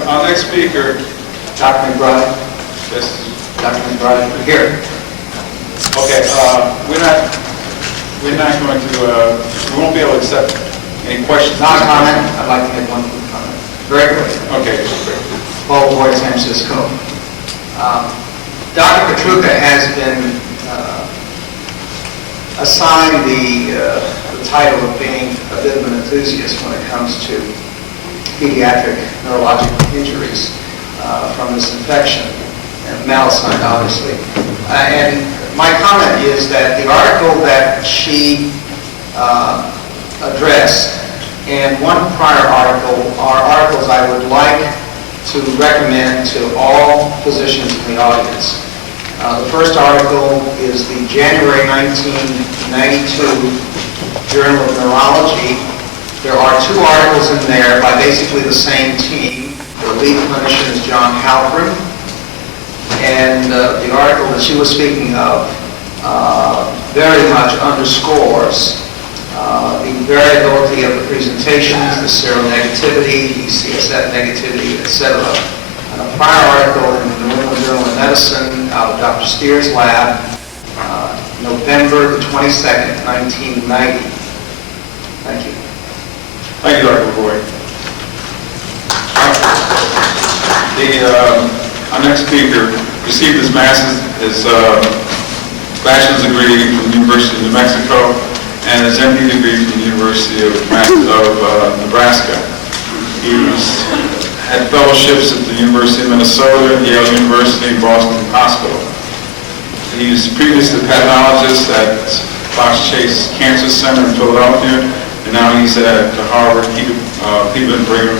Our next speaker, Dr. McBride. Yes. Dr. McBride, here. Okay, we're not going to, we won't be able to accept any questions. Not a comment. I'd like to make one quick comment. Very quick. Okay. Paul Boyd, San Francisco. Dr. Petruka has been assigned the title of being a bit of an enthusiast when it comes to pediatric neurological injuries from this infection, and malicite, obviously. And my comment is that the article that she addressed and one prior article are articles I would like to recommend to all physicians in the audience. The first article is the January 1992 Journal of Neurology. There are 2 articles in there by basically the same team. The lead clinician is John Halpern, and the article that she was speaking of very much underscores the variability of the presentations, the seronegativity, the CSF negativity, etc. And a prior article in the New England Journal of Medicine out of Dr. Steer's lab, November the 22nd, 1990. Thank you. Thank you, Dr. Boyd. Our next speaker received his bachelor's degree from the University of New Mexico and his MD degree from the University of Nebraska. He's had fellowships at the University of Minnesota, Yale University, and Boston Hospital. He was previously a pathologist at Fox Chase Cancer Center in Philadelphia, and now he's at the Harvard Cleveland Brigham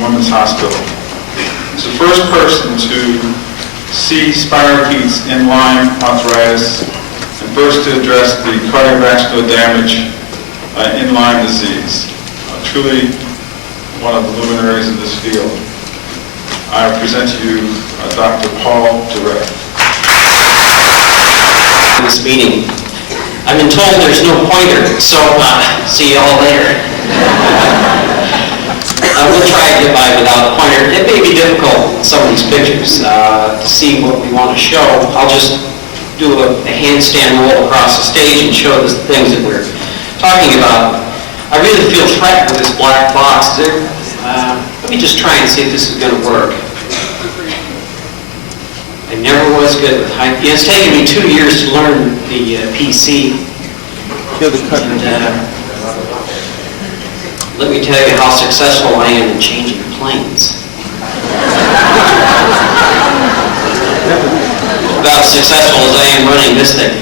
Women's Hospital. He's the first person to see spirochetes in Lyme arthritis and first to address the cardiovascular damage in Lyme disease. Truly one of the luminaries in this field. I present to you Dr. Paul Durrett. This meeting. I've been told there's no pointer, so see you all later. We'll try to get by without a pointer. It may be difficult in some of these pictures to see what we want to show. I'll just do a handstand roll across the stage and show the things that we're talking about. I really feel threatened with this black box. Let me just try and see if this is going to work. I never was good with it's taken me 2 years to learn the PC. Let me tell you how successful I am in changing planes. About as successful as I am running this thing.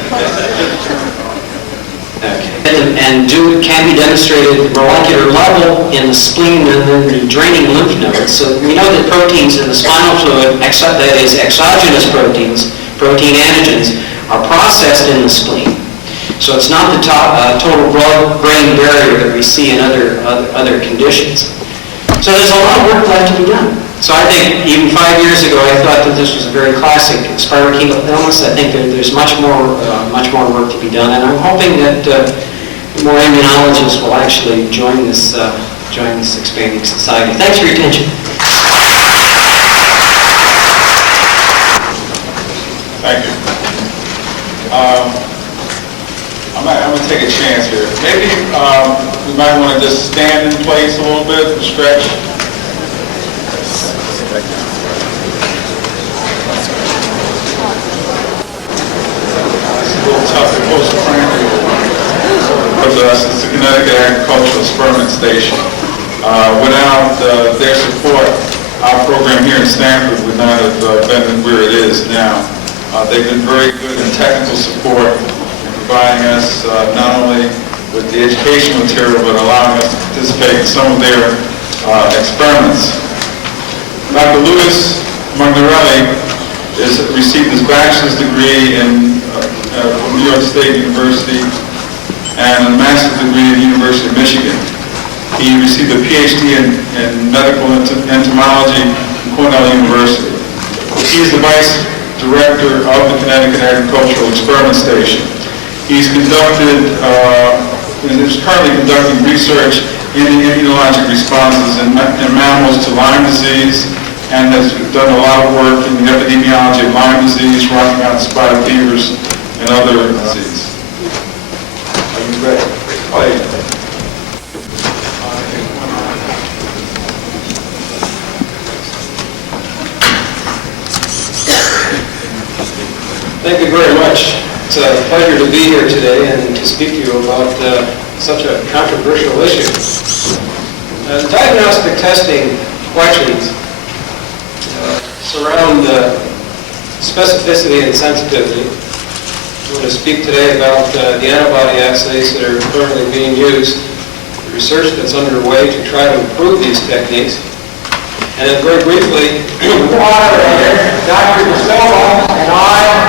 Okay. And can be demonstrated at the molecular level in the spleen and then the draining lymph nodes. So we know that proteins in the spinal fluid, that is exogenous proteins, protein antigens, are processed in the spleen. So it's not the total blood-brain barrier that we see in other conditions. So there's a lot of work left to be done. So I think even 5 years ago, I thought that this was a very classic spirochetal illness. I think that there's much more work to be done, and I'm hoping that more immunologists will actually join this expanding society. Thanks for your attention. Thank you. I'm going to take a chance here. Maybe we might want to just stand in place a little bit and stretch. It's a little tough to post frantic with us. It's the Connecticut Agricultural Experiment Station. Without their support, our program here in Stamford would not have been where it is now. They've been very good in technical support, providing us not only with the educational material, but allowing us to participate in some of their experiments. Dr. Louis Magnarelli received his bachelor's degree from New York State University and a master's degree at the University of Michigan. He received a PhD in medical entomology from Cornell University. He is the vice director of the Connecticut Agricultural Experiment Station. He's is currently conducting research in the immunologic responses in mammals to Lyme disease, and has done a lot of work in the epidemiology of Lyme disease, Rocky Mountain spotted fevers, and other diseases. Are you ready? Thank you very much. It's a pleasure to be here today and to speak to you about such a controversial issue. Diagnostic testing questions surround specificity and sensitivity. I'm going to speak today about the antibody assays that are currently being used, the research that's underway to try to improve these techniques, and then very briefly, Dr. Costello and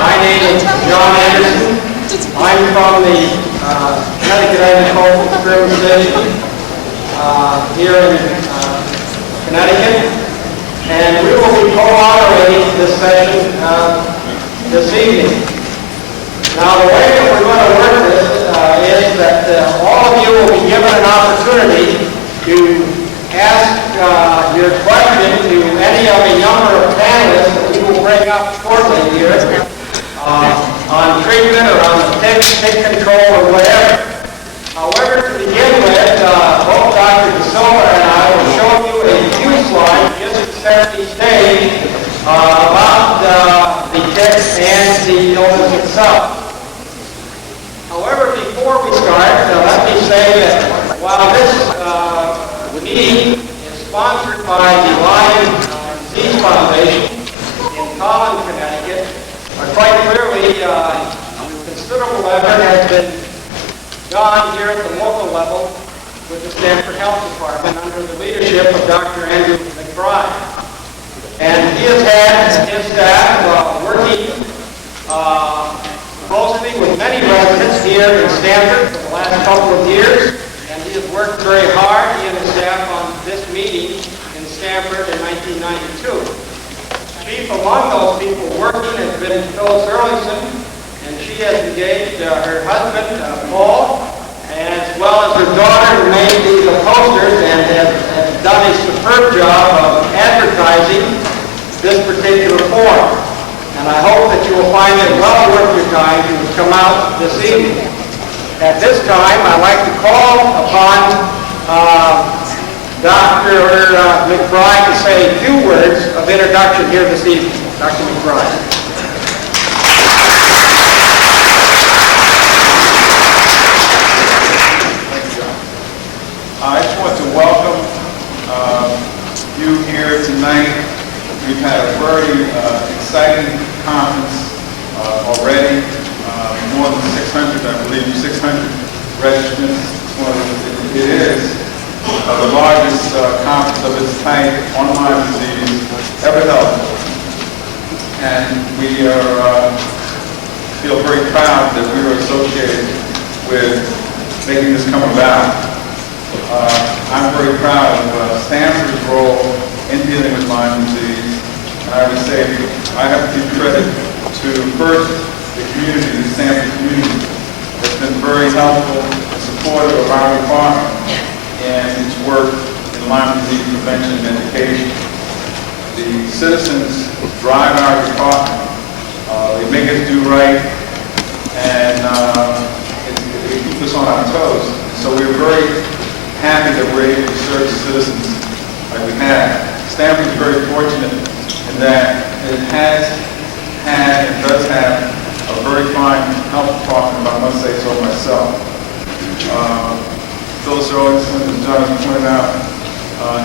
my name is John Anderson. I'm from the Connecticut Agricultural Experiment Station here in Connecticut, and we will be co-moderating this session this evening. Now, the way that we're going to work this is that all of you will be given an opportunity to ask your question to any of a number of panelists that we will bring up shortly here on treatment or on tick control or whatever. However, to begin with, set the stage about the tick and the illness itself. However, before we start, let me say that while this meeting is sponsored by the Lyme Disease Foundation in Collin, Connecticut, quite clearly considerable effort has been done here at the local level with the Stamford Health Department under the leadership of Dr. Andrew McBride. And he has had his staff working closely with many residents here in Stamford for the last couple of years, and he has worked very hard, he and his staff, on this meeting in Stamford in 1992. Chief among those people working has been Phyllis Earlingson, and she has engaged her husband, Paul, as well as her daughter, who made these posters and has done a superb job of advertising this particular forum. And I hope that you will find it well worth your time to come out this evening. At this time, I'd like to call upon Dr. McBride to say a few words of introduction here this evening. Dr. McBride. I just want to welcome you here tonight. We've had a very exciting conference already. More than 600, I believe, 600 registrants. It is the largest conference of its type on Lyme disease ever held. And we feel very proud that we were associated with making this come about. I'm very proud of Stanford's role in dealing with Lyme disease. And I would say I have to give credit to first the community, the Stanford community, that's been very helpful and supportive of our department and its work in Lyme disease prevention and education. The citizens drive our department. They make us do right, and they keep us on our toes. So we're very happy that we're able to serve the citizens like we have. Stanford is very fortunate in that it has had and does have a very fine health department, if I must say so myself. Phyllis Earlingson, as John pointed out,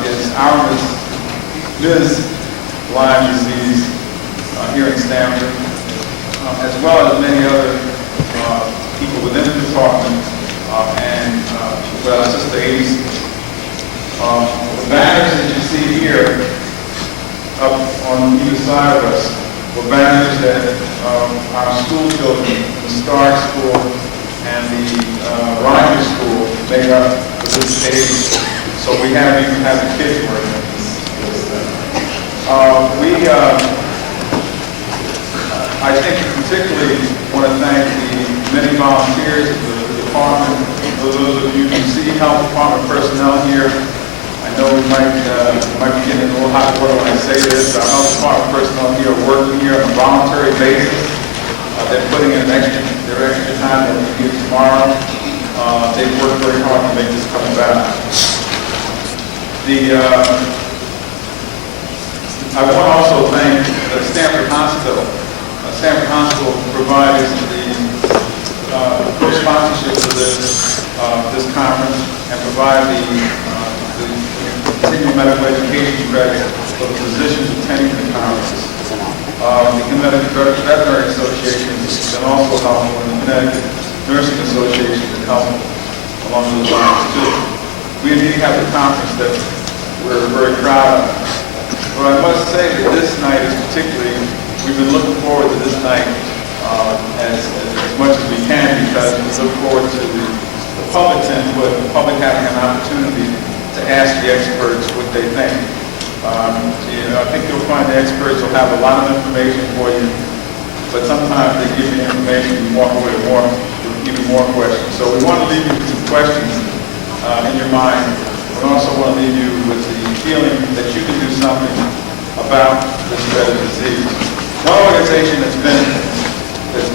is our Ms. Lyme disease here in Stanford, as well as many other people within the department, and it's just the agency. The banners that you see here up on either side of us were banners that our school children, the Stark School and the Rogers School, made up for this stage. So we even have the kids working on this. I think particularly want to thank the many volunteers of the department. Those of you who see health department personnel here, I know we might be getting a little hot water when I say this. Our health department personnel here are working here on a voluntary basis. They're putting in their extra time that we get tomorrow. They've worked very hard to make this come about. I want to also thank the Stamford Hospital. Stamford Hospital provided the co-sponsorship for this conference and provide the continuing medical education credit for the physicians attending the conference. The Connecticut Veterinary Association has been also helpful, and the Connecticut Nursing Association has helped along those lines too. We indeed have a conference that we're very proud of. But I must say that this night is particularly, we've been looking forward to this night as much as we can, because we look forward to the public's input, the public having an opportunity to ask the experts what they think. I think you'll find the experts will have a lot of information for you, but sometimes they give you information and you walk away with even more questions. So we want to leave you with some questions in your mind. We also want to leave you with the feeling that you can do something about this dreaded disease. One organization that's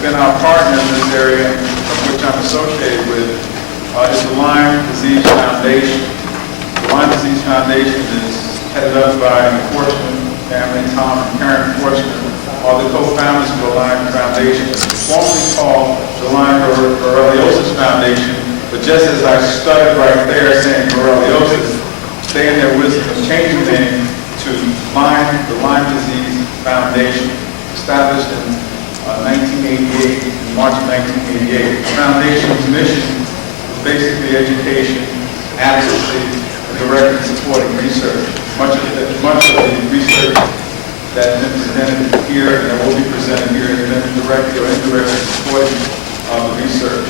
been our partner in this area, of which I'm associated with, is the Lyme Disease Foundation. The Lyme Disease Foundation is headed up by, unfortunately, family, Tom and Karen Fortune, are the co-founders of the Lyme Foundation, formerly called the Lyme Borreliosis Foundation, but just as I started right there saying borreliosis, they in their wisdom changed the name to Lyme, the Lyme Disease Foundation, established in 1988, in March of 1988. The foundation's mission is basically education, advocacy, and directing and supporting research. Much of the research that has been presented here and that will be presented here has been directly or indirectly supporting the research.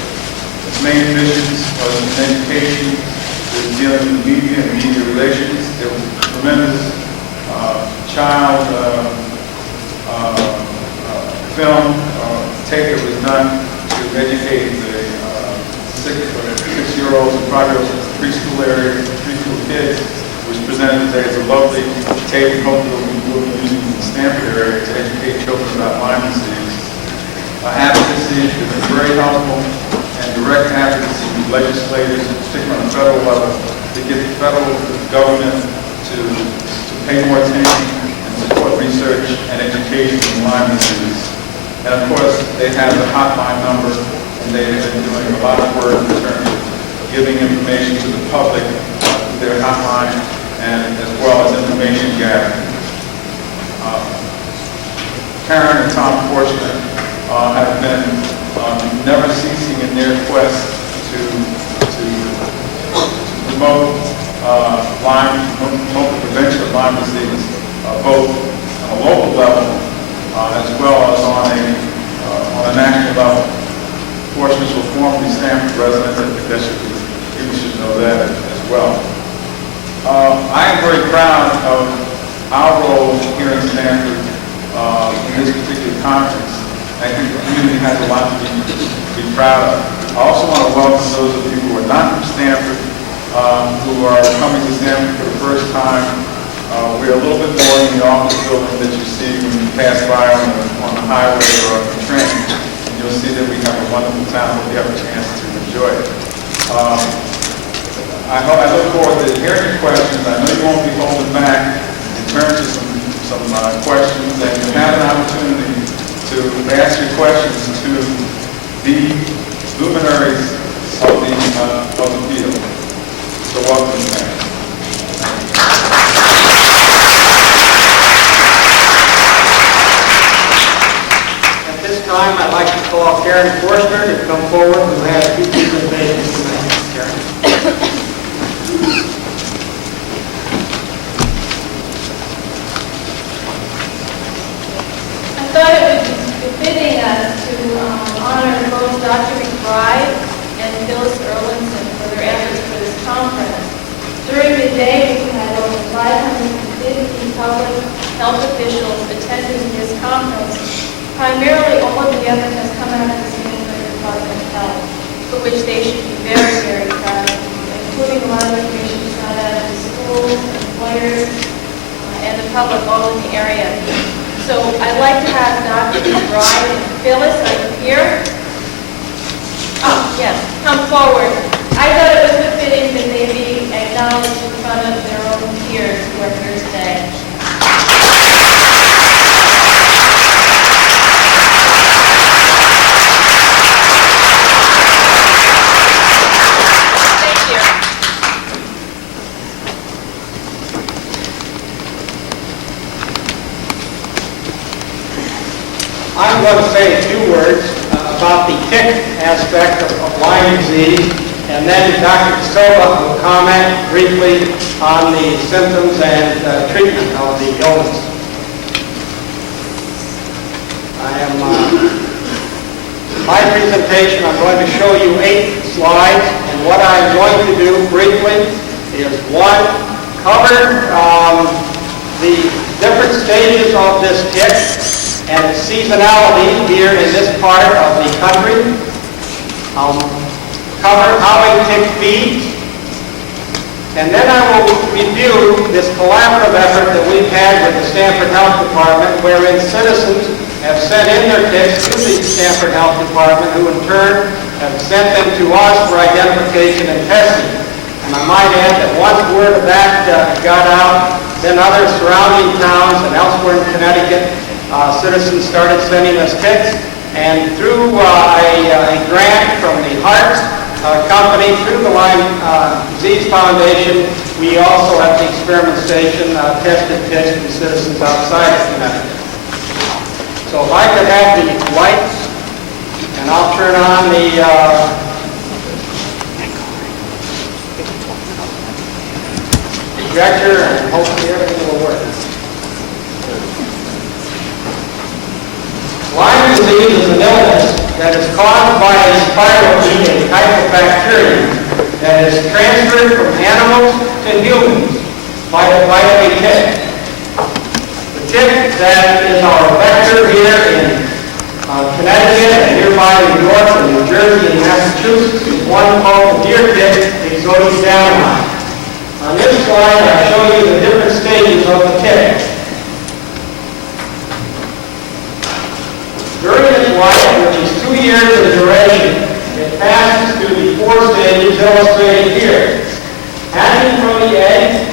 Its main missions are in education, is dealing with media and media relations. There was tremendous child film tape that was done to educate the 6-year-olds and 5-year-olds in the preschool area, preschool kids, was presented today as a lovely tape, hopefully we'll be using in the Stamford area to educate children about Lyme disease. Advocacy has been very helpful, and direct advocacy with legislators, particularly on the federal level, to get the federal government to pay more attention and support research and education in Lyme disease. And of course, they have the hotline number, and they've been doing a lot of work in terms of giving information to the public through their hotline, and as well as information gathering. Karen and Tom Fortune have been never ceasing in their quest to promote Lyme, promote the prevention of Lyme disease, both on a local level as well as on a national level. Fortunate will formerly Stamford residents, I think people should know that as well. I am very proud of our role here in Stamford in this particular conference. I think the community has a lot to be proud of. I also want to welcome those of you who are not from Stamford, who are coming to Stamford for the first time. We're a little bit more in the office building that you see when you pass by on the highway or on the train. And you'll see that we have a wonderful town where you have a chance to enjoy it. I look forward to hearing your questions. I know you won't be holding back in terms of some questions, and you have an opportunity to ask your questions to the luminaries of the field. So welcome, Karen. At this time, I'd like to call Karen Forster to come forward who has a few presentations to make. Karen. I thought it would be befitting us to honor both Dr. McBride and Phyllis Erlinson for their efforts for this conference. During the day, we had over 550 public health officials attending this conference. Primarily, all of the effort has come out of the Stamford Department of Health, for which they should be very, very proud, including a lot of information that's gone out of the schools, employers, and the public all in the area. So I'd like to have Dr. McBride and Phyllis, are you here? Oh, yes, come forward. I thought it was befitting that they be acknowledged in front of their own peers who are here today. I'm going to say a few words about the tick aspect of Lyme disease, and then Dr. Silva will comment briefly on the symptoms and treatment of the illness. My presentation, I'm going to show you 8 slides, and what I'm going to do briefly is, 1, cover the different stages of this tick and its seasonality here in this part of the country. Cover how a tick feeds. And then I will review this collaborative effort that we've had with the Stamford Health Department, wherein citizens have sent in their ticks to the Stamford Health Department, who in turn have sent them to us for identification and testing. And I might add that once word of that got out, then other surrounding towns and elsewhere in Connecticut, citizens started sending us kits. And through a grant from the Heart Company, through the Lyme Disease Foundation, we also at the experiment station tested kits from citizens outside of Connecticut. So if I could have the lights, and I'll turn on the projector, and hopefully everything will work. Lyme disease is an illness that is caused by a spirochete, a type of bacterium that is transferred from animals to humans by the bite of a tick. The tick that is our vector here in Connecticut and nearby New York and New Jersey and Massachusetts is one called the deer tick, Ixodes downline. On this slide, I show you the different stages of the tick. During its life, which is 2 years in duration, it passes through the 4 stages illustrated here. Hatching from the egg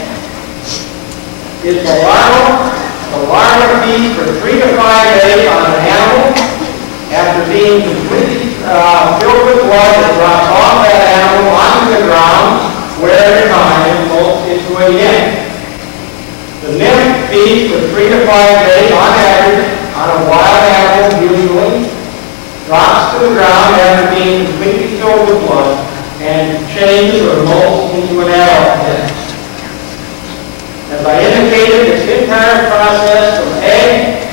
is the larva. The larva feeds for 3 to 5 days on an animal. After being completely filled with blood, it drops off that animal onto the ground, where it molts into a nymph. The nymph feeds for 3 to 5 days on average on a wild animal usually, drops to the ground after being completely filled with blood, and changes or molts into an adult nymph. As I indicated, this entire process from egg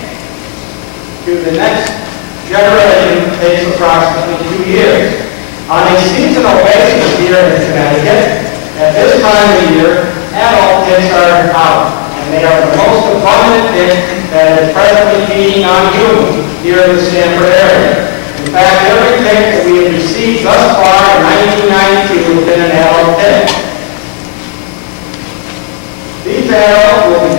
to the next generation takes approximately 2 years. On a seasonal basis here in Connecticut, at this time of year, adult ticks are out, and they are the most abundant tick that is presently feeding on humans here in the Stamford area. In fact, every tick that we have received thus far in 1992 has been an adult tick. These adults will be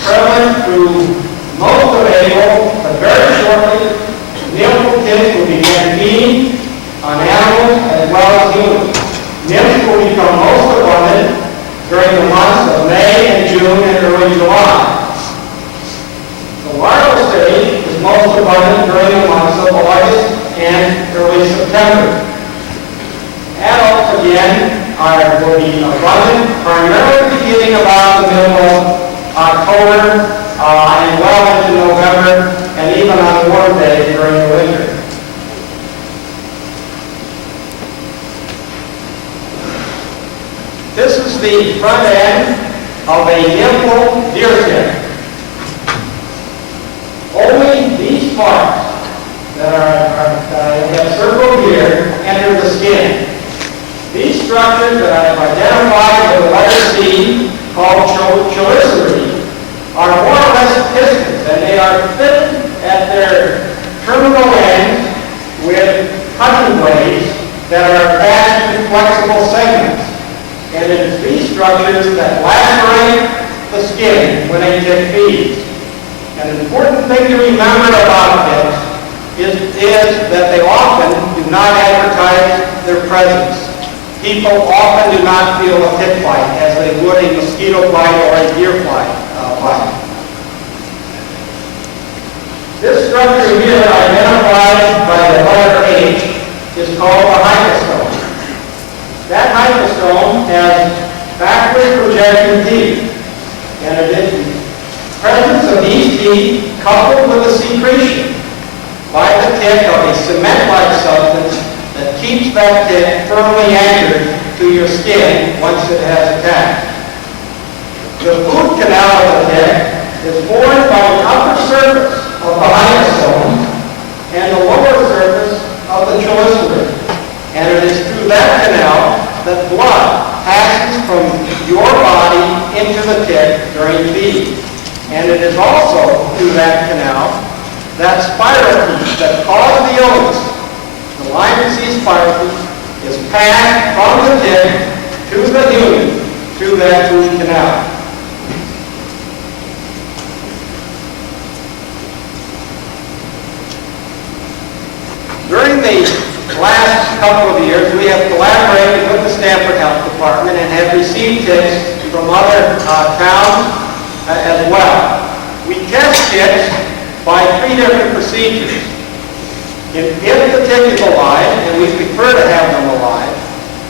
prevalent through most of April, but very shortly, nymph ticks will begin feeding on animals as well as humans. Nymphs will become most abundant during the months of May and June and early July. The larval stage is most abundant during the months of August and early September. Adults, again, will be abundant, primarily beginning about the middle of October and well into November, and even on warm days during the winter. This is the front end of a nymphal deer tick. Only these parts that are circled here enter the skin. These structures that I have identified with the letter C, called chelicerae, are more or less pistons, and they are fitted at their terminal ends with cutting blades that are attached to flexible segments. And it is these structures that lacerate the skin when a tick feeds. An important thing to remember about ticks is that they often do not advertise their presence. People often do not feel a tick bite as they would a mosquito bite or a deer bite. This structure here, identified by the letter H, is called the hypostome. That hypostome has backward projection teeth, and it is the presence of these teeth coupled with the secretion by the tick of a cement-like substance that keeps that tick firmly anchored to your skin once it has attacked. The food canal of the tick is formed by the upper surface of the hypostome and the lower surface of the chelicerae. And it is through that canal that blood passes from your body into the tick during feeding. And it is also through that canal that spirochete that caused the illness, the Lyme disease spirochete, is passed from the tick to the human through that food canal. During the last couple of years, we have collaborated with the Stamford Health Department and have received ticks from other towns as well. We test ticks by 3 different procedures. If the tick is alive, and we prefer to have them alive,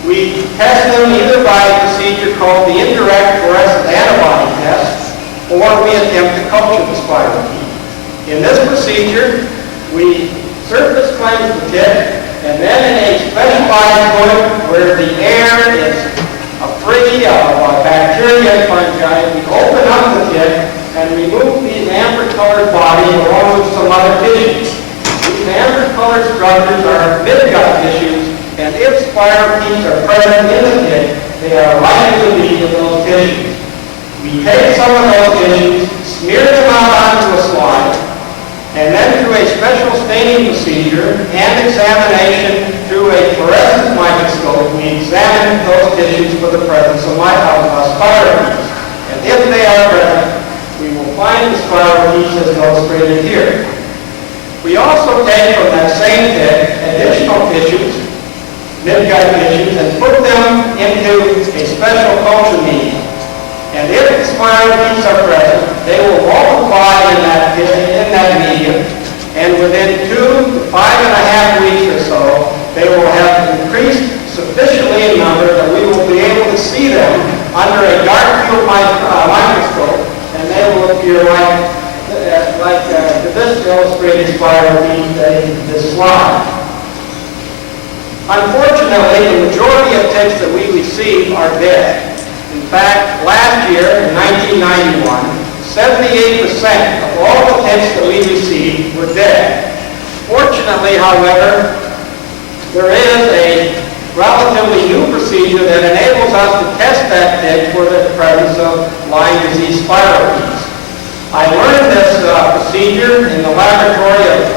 we test them either by a procedure called the indirect fluorescent antibody test, or we attempt to culture the spirochete. In this procedure, we surface cleanse the tick, and then in a specialized hood where the air is free of bacteria and fungi, we open up the tick and remove these amber-colored bodies along with some other tissues. These amber-colored structures are midgut tissues, and if spirochetes are present in the tick, they are likely to be in those tissues. We take some of those tissues, smear them out onto a slide, and then through a special staining procedure and examination through a fluorescence microscope, we examine those tissues for the presence of spirochetes. And if they are present, we will find the spirochetes as illustrated here. We also take from that same tick additional tissues, midgut tissues, and put them into a special culture medium. And if the spirochetes are present, they will multiply in that medium, and within 2 to 5.5 weeks or so, they will have increased sufficiently in number that we will be able to see them under a dark field microscope, and they will appear like this illustrated spirochete in this slide. Unfortunately, the majority of ticks that we receive are dead. In fact, last year, in 1991, 78% of all the ticks that we received were dead. Fortunately, however, there is a relatively new procedure that enables us to test that tick for the presence of Lyme disease spirochetes. I learned this procedure in the laboratory of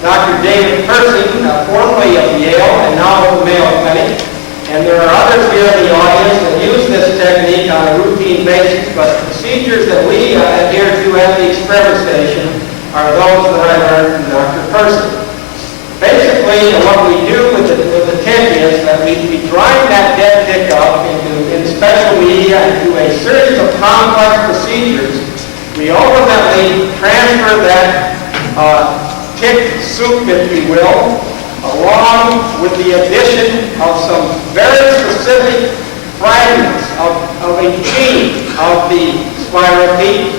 Dr. David Percy, formerly of Yale and now of the Mayo Clinic. And there are others here in the audience that use this technique on a routine basis, but the procedures that we adhere to at the experiment station are those that I learned from Dr. Percy. Basically, what we do with the tick is that we grind that dead tick up in special media and through a series of complex procedures. We ultimately transfer that tick soup, if you will, along with the addition of some very specific fragments of a gene of the spirochete,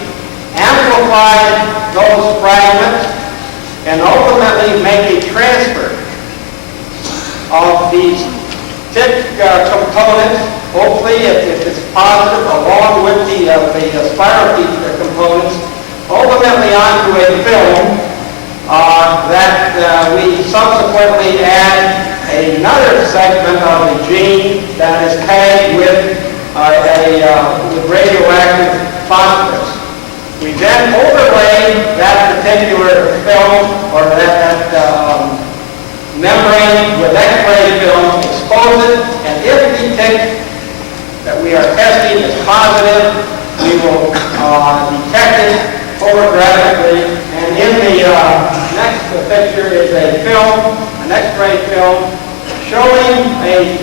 amplify those fragments, and ultimately make a transfer of these tick components, hopefully if it's positive, along with the spirochete components, ultimately onto a film that we subsequently add another segment of the gene that is tagged with radioactive phosphorus. We then overlay that particular film or that membrane with X-ray film, expose it, and if the tick that we are testing is positive, we will detect it photographically. And in the next picture is a film, an X-ray film, showing an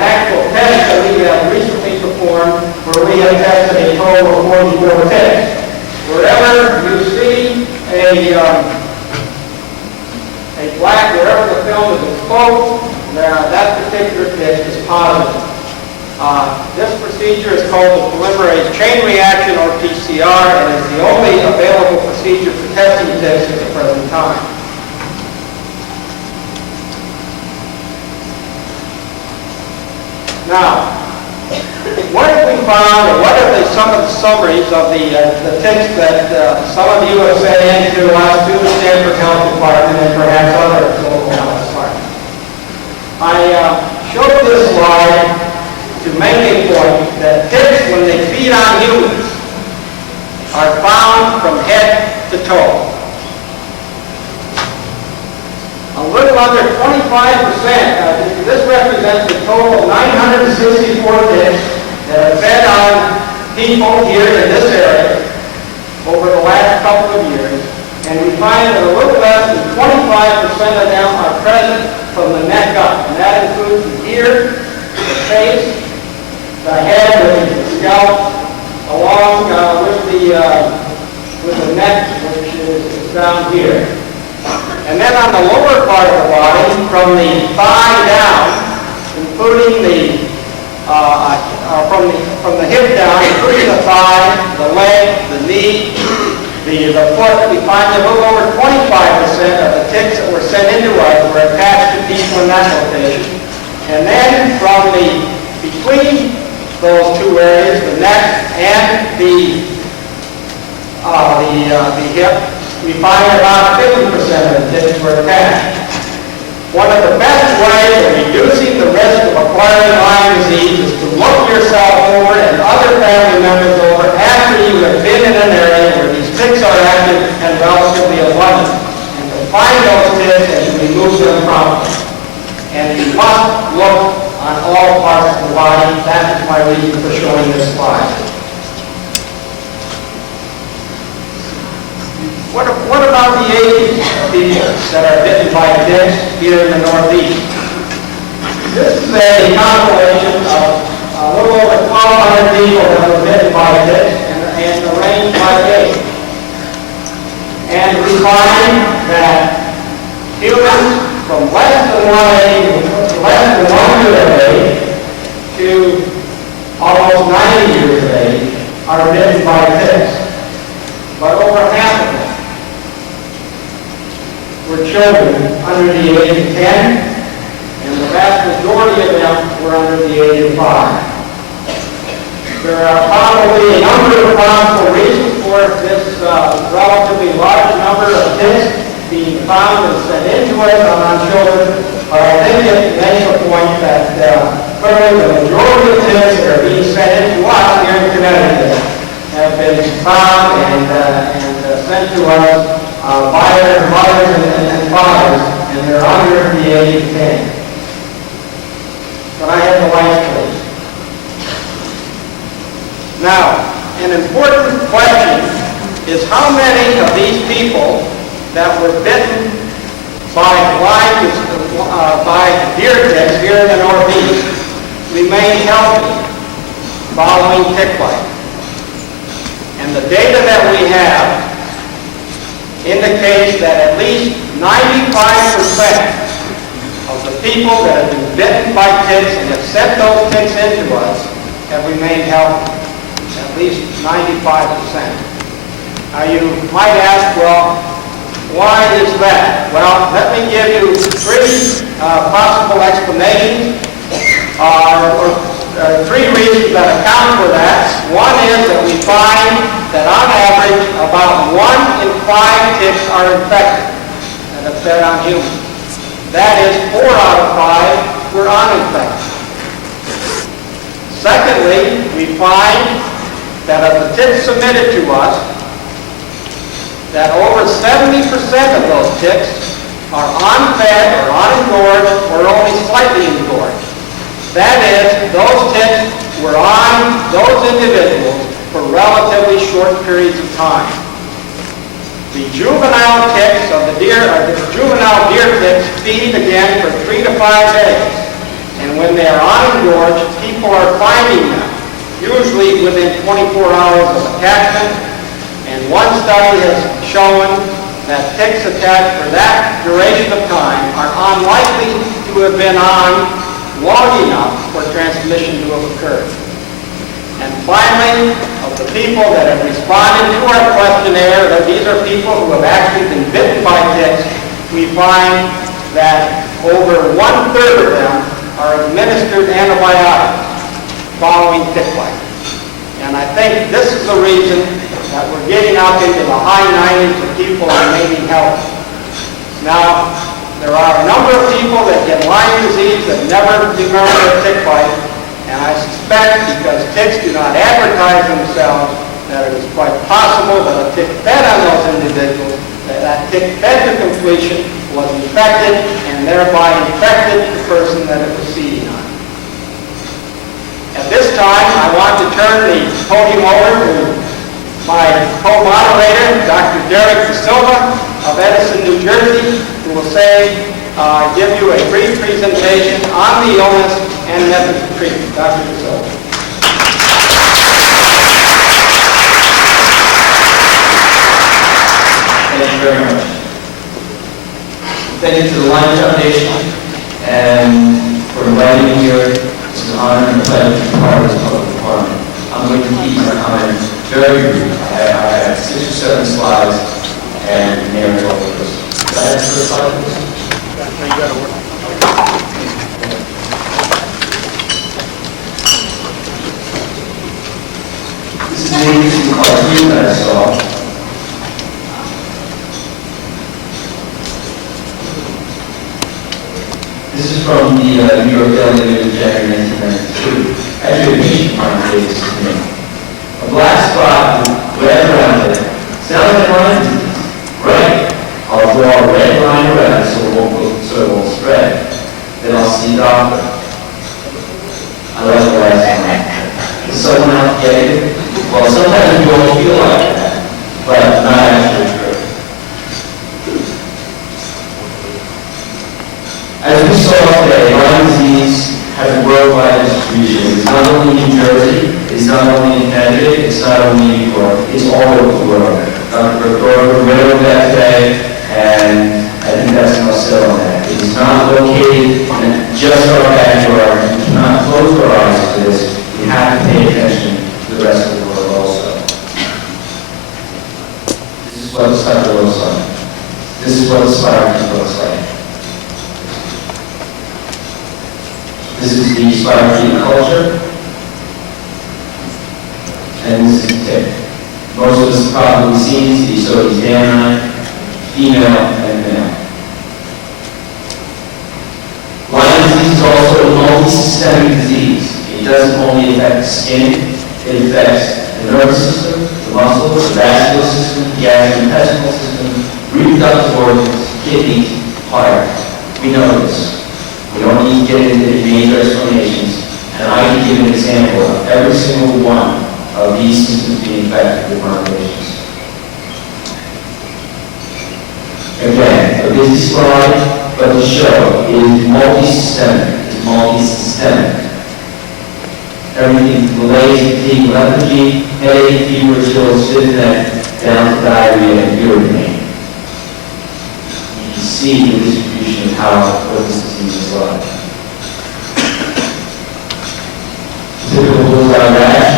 actual test that we have recently performed where we have tested a total of 44 ticks. Wherever you see wherever the film is exposed, that particular tick is positive. This procedure is called the polymerase chain reaction, or PCR, and is the only available procedure for testing ticks at the present time. Now, what have we found, or what are some of the summaries of the ticks that some of you have sent in to us to the Stamford Health Department and perhaps other local health departments? I showed this slide to make a point that ticks, when they feed on humans, are found from head to toe. A little under 25%, this represents a total of 964 ticks that are fed on people here in this area over the last couple of years, and we find that a little less than 25% of them are present from the neck up, and that includes the ear, the face, the head with the scalp, along with the neck, which is down here. And then on the lower part of the body, from the thigh down, including from the hip down, including the thigh, the leg, the knee, the foot, we find a little over 25% of the ticks that were sent into us were attached to people in that location. And then from between those two areas, the neck and the hip, we find about 50% of the ticks were attached. One of the best ways of reducing the risk of acquiring Lyme disease is to look yourself over and other family members over after you have been in an area where these ticks are active and relatively abundant, and to find those ticks and to remove them promptly. And you must look on all parts of the body. That is my reason for showing this slide. What about the ages of people that are bitten by ticks here in the Northeast? This is a compilation of a little over 1,200 people that were bitten by ticks and arranged by age. And we find that humans from less than 1 year of age to almost 90 years of age are bitten by ticks. But over half of them were children under the age of 10, and the vast majority of them were under the age of 5. There are probably a number of possible reasons for this relatively large number of ticks being found and sent into us on children, but I think it makes a point that clearly the majority of ticks that are being sent into us here in Connecticut have been found and sent to us by their mothers and fathers, and they're under the age of 10. Can I have the lights, please? Now, an important question is how many of these people that were bitten by deer ticks here in the Northeast remain healthy following tick bite. And the data that we have indicates that at least 95% of the people that have been bitten by ticks and have sent those ticks into us have remained healthy. At least 95%. Now you might ask, well, why is that? Well, let me give you three possible explanations, or three reasons that account for that. One is that we find that on average about 1 in 5 ticks are infected and have fed on humans. That is 4 out of 5 were uninfected. Secondly, we find that of the ticks submitted to us, that over 70% of those ticks are unfed or unengorged or only slightly engorged. That is, those ticks were on those individuals for relatively short periods of time. The juvenile ticks of the juvenile deer ticks feed again for 3 to 5 days. And when they are unengorged, people are finding them, usually within 24 hours of attachment. And one study has shown that ticks attached for that duration of time are unlikely to have been on long enough for transmission to have occurred. And finally, of the people that have responded to our questionnaire, that these are people who have actually been bitten by ticks, we find that over 1/3 of them are administered antibiotics following tick bite. And I think this is the reason that we're getting up into the high 90s of people remaining healthy. Now, there are a number of people that get Lyme disease that never remember a tick bite, and I suspect because ticks do not advertise themselves that it is quite possible that a tick fed on those individuals, that tick fed to completion, was infected and thereby infected the person that it was feeding on. At this time, I want to turn the podium over to my co-moderator, Dr. Derek De Silva of Edison, New Jersey, who will give you a brief presentation on the illness and methods of treatment. Dr. De Silva. Thank you to the Lyme Foundation and for inviting me here. It's an honor and a pleasure to be part of this public department. I'm going to keep my comments very brief. I have 6 or 7 slides and narrative over this. Can I have the first slide, please? This is an interesting cartoon that I saw. This is from the New York Daily News, January 1992. Actually, a patient of mine gave this to me. A black spot with red around it. Sounds like Lyme disease. Right. I'll draw a red line around it so it won't spread. Then I'll see the doctor. I like the last line. Does someone else get it? Well, sometimes you don't feel like that, but not actually true. As we saw today, Lyme disease has a worldwide distribution. It's not only in New Jersey, it's not only in Connecticut, it's not only in New York, it's all over the world. Dr. Berger read over that today, and I think that's an upset on that. It is not located in just our backyard. We cannot close our eyes to this. We have to pay attention to the rest of the world also. This is what the spider looks like. This is what the spider looks like. This is the spider feeder culture, and this is the tick. Most of us have probably seen these, so these canine, female, and male. Lyme disease is also a multi-systemic disease. It doesn't only affect the skin, it affects the nervous system, the muscles, the vascular system, the gastrointestinal system, reproductive organs, kidneys, heart. We know this. We don't need to get into major explanations, and I can give an example of every single one of these systems being affected with my patients. Again, a busy slide, but to show it is multi-systemic. It's multi-systemic. Everything from malaise, fatigue, lethargy, headache, fever, chills, stiff neck, down to diarrhea and urinary pain. You can see the distribution of what this disease is like. Typical bullseye rash.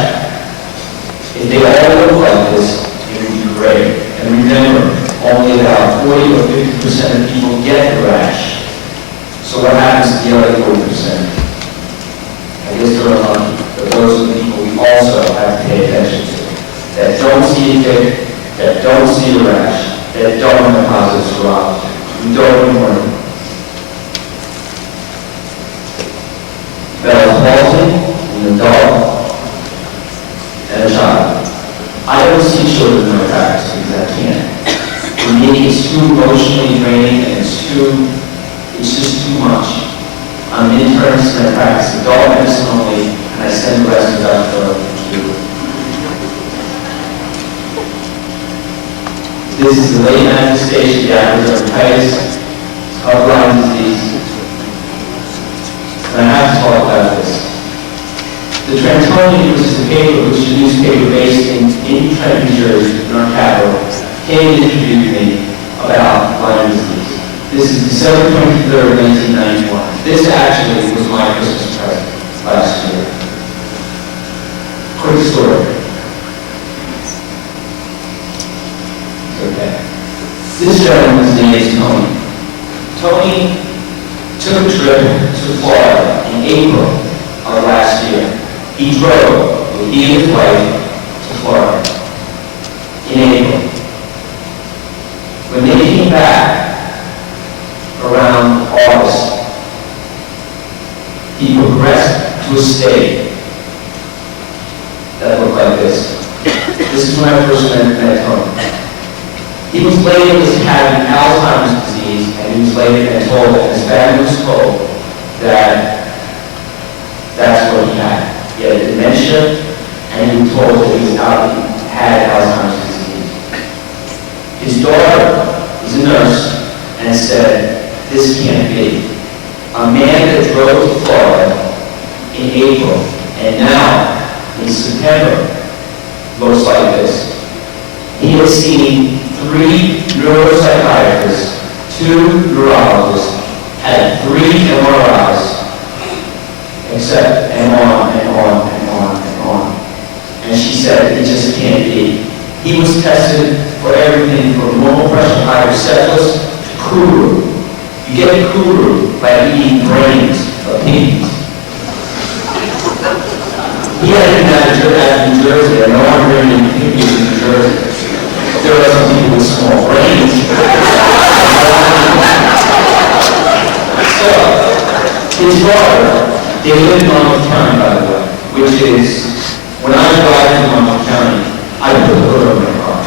If they all look like this, it would be great. And remember, only about 40 or 50% of people get the rash. So what happens to the other 40%? I guess they're unlucky, but those are the people we also have to pay attention to. That don't see a tick, that don't see a rash, that don't have positive serology. We don't ignore them. Bell's palsy in an adult and a child. I don't see children in my practice because I can't. For me, it's too emotionally draining and it's just too much. I'm an internist and I practice adult medicine only, and I send the rest of Dr. to. This is the late manifestation of the dermatitis of Lyme disease. And I have to talk about this. The Trentonian, which is a paper, which is a newspaper based in Trenton, New Jersey, in our capital, came and interviewed me about Lyme disease. This is December 23rd, 1991. This actually was my Christmas present last year. Quick story. Okay. This gentleman's name is Tony. Tony took a trip to Florida in April of last year. He drove with he and his wife to Florida in April. When they came back around August, he progressed to a state that looked like this. This is when I first met Tony. He was labeled as having Alzheimer's disease, and he was labeled and told, and his family was told, that that's what he had. He had dementia, and he was told that he had Alzheimer's disease. His daughter is a nurse, and said, this can't be. A man that drove to Florida in April, and now, in September, looks like this. He has seen 3 neuropsychiatrists, 2 neurologists, had 3 MRIs, except, and on, and on, and on, and on. And she said, it just can't be. He was tested for everything from normal pressure hydrocephalus to kuru. You get kuru by eating brains of piggies. He had been out of New Jersey, and no one really knew piggies in New Jersey. There are some people with small brains. So, his daughter, they live in Monmouth County, by the way, which is, when I drive to Monmouth County, I put the hood over my car.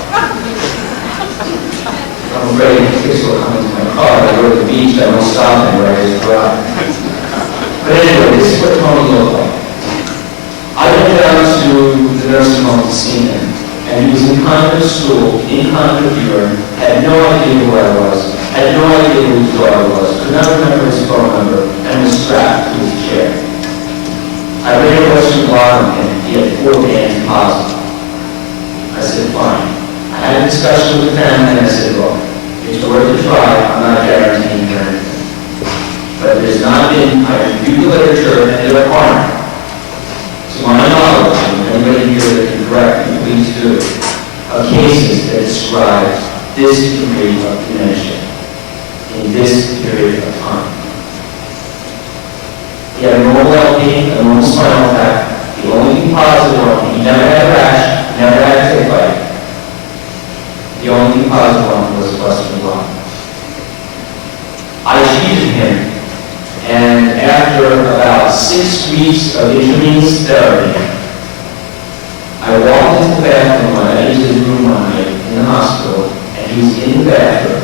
I'm afraid if kids will come into my car, I go to the beach, I don't stop anywhere, I just drive. But anyway, this is what Tony looked like. I went down to the nursing home to see him, and he was in conduct stool, in conduct urine, had no idea who I was, had no idea who his daughter was, could not remember his phone number, and was strapped to his chair. I ran a Western blot on him, he had 4 bands positive. I said, fine. I had a discussion with the family, and I said, look, it's worth a try, I'm not guaranteeing anything. But there's not been, I reviewed the literature, and there aren't, to my knowledge, and anybody here that can correct me, please do, of cases that describe this degree of dementia in this period of time. He had a normal LP, a normal spinal tap, the only thing positive one, he never had a rash, never had a tick bite. The only thing positive one was a Western blot. I treated him, and after about 6 weeks of intravenous therapy, I walked into the bathroom when I entered his room one night in the hospital, and he was in the bathroom,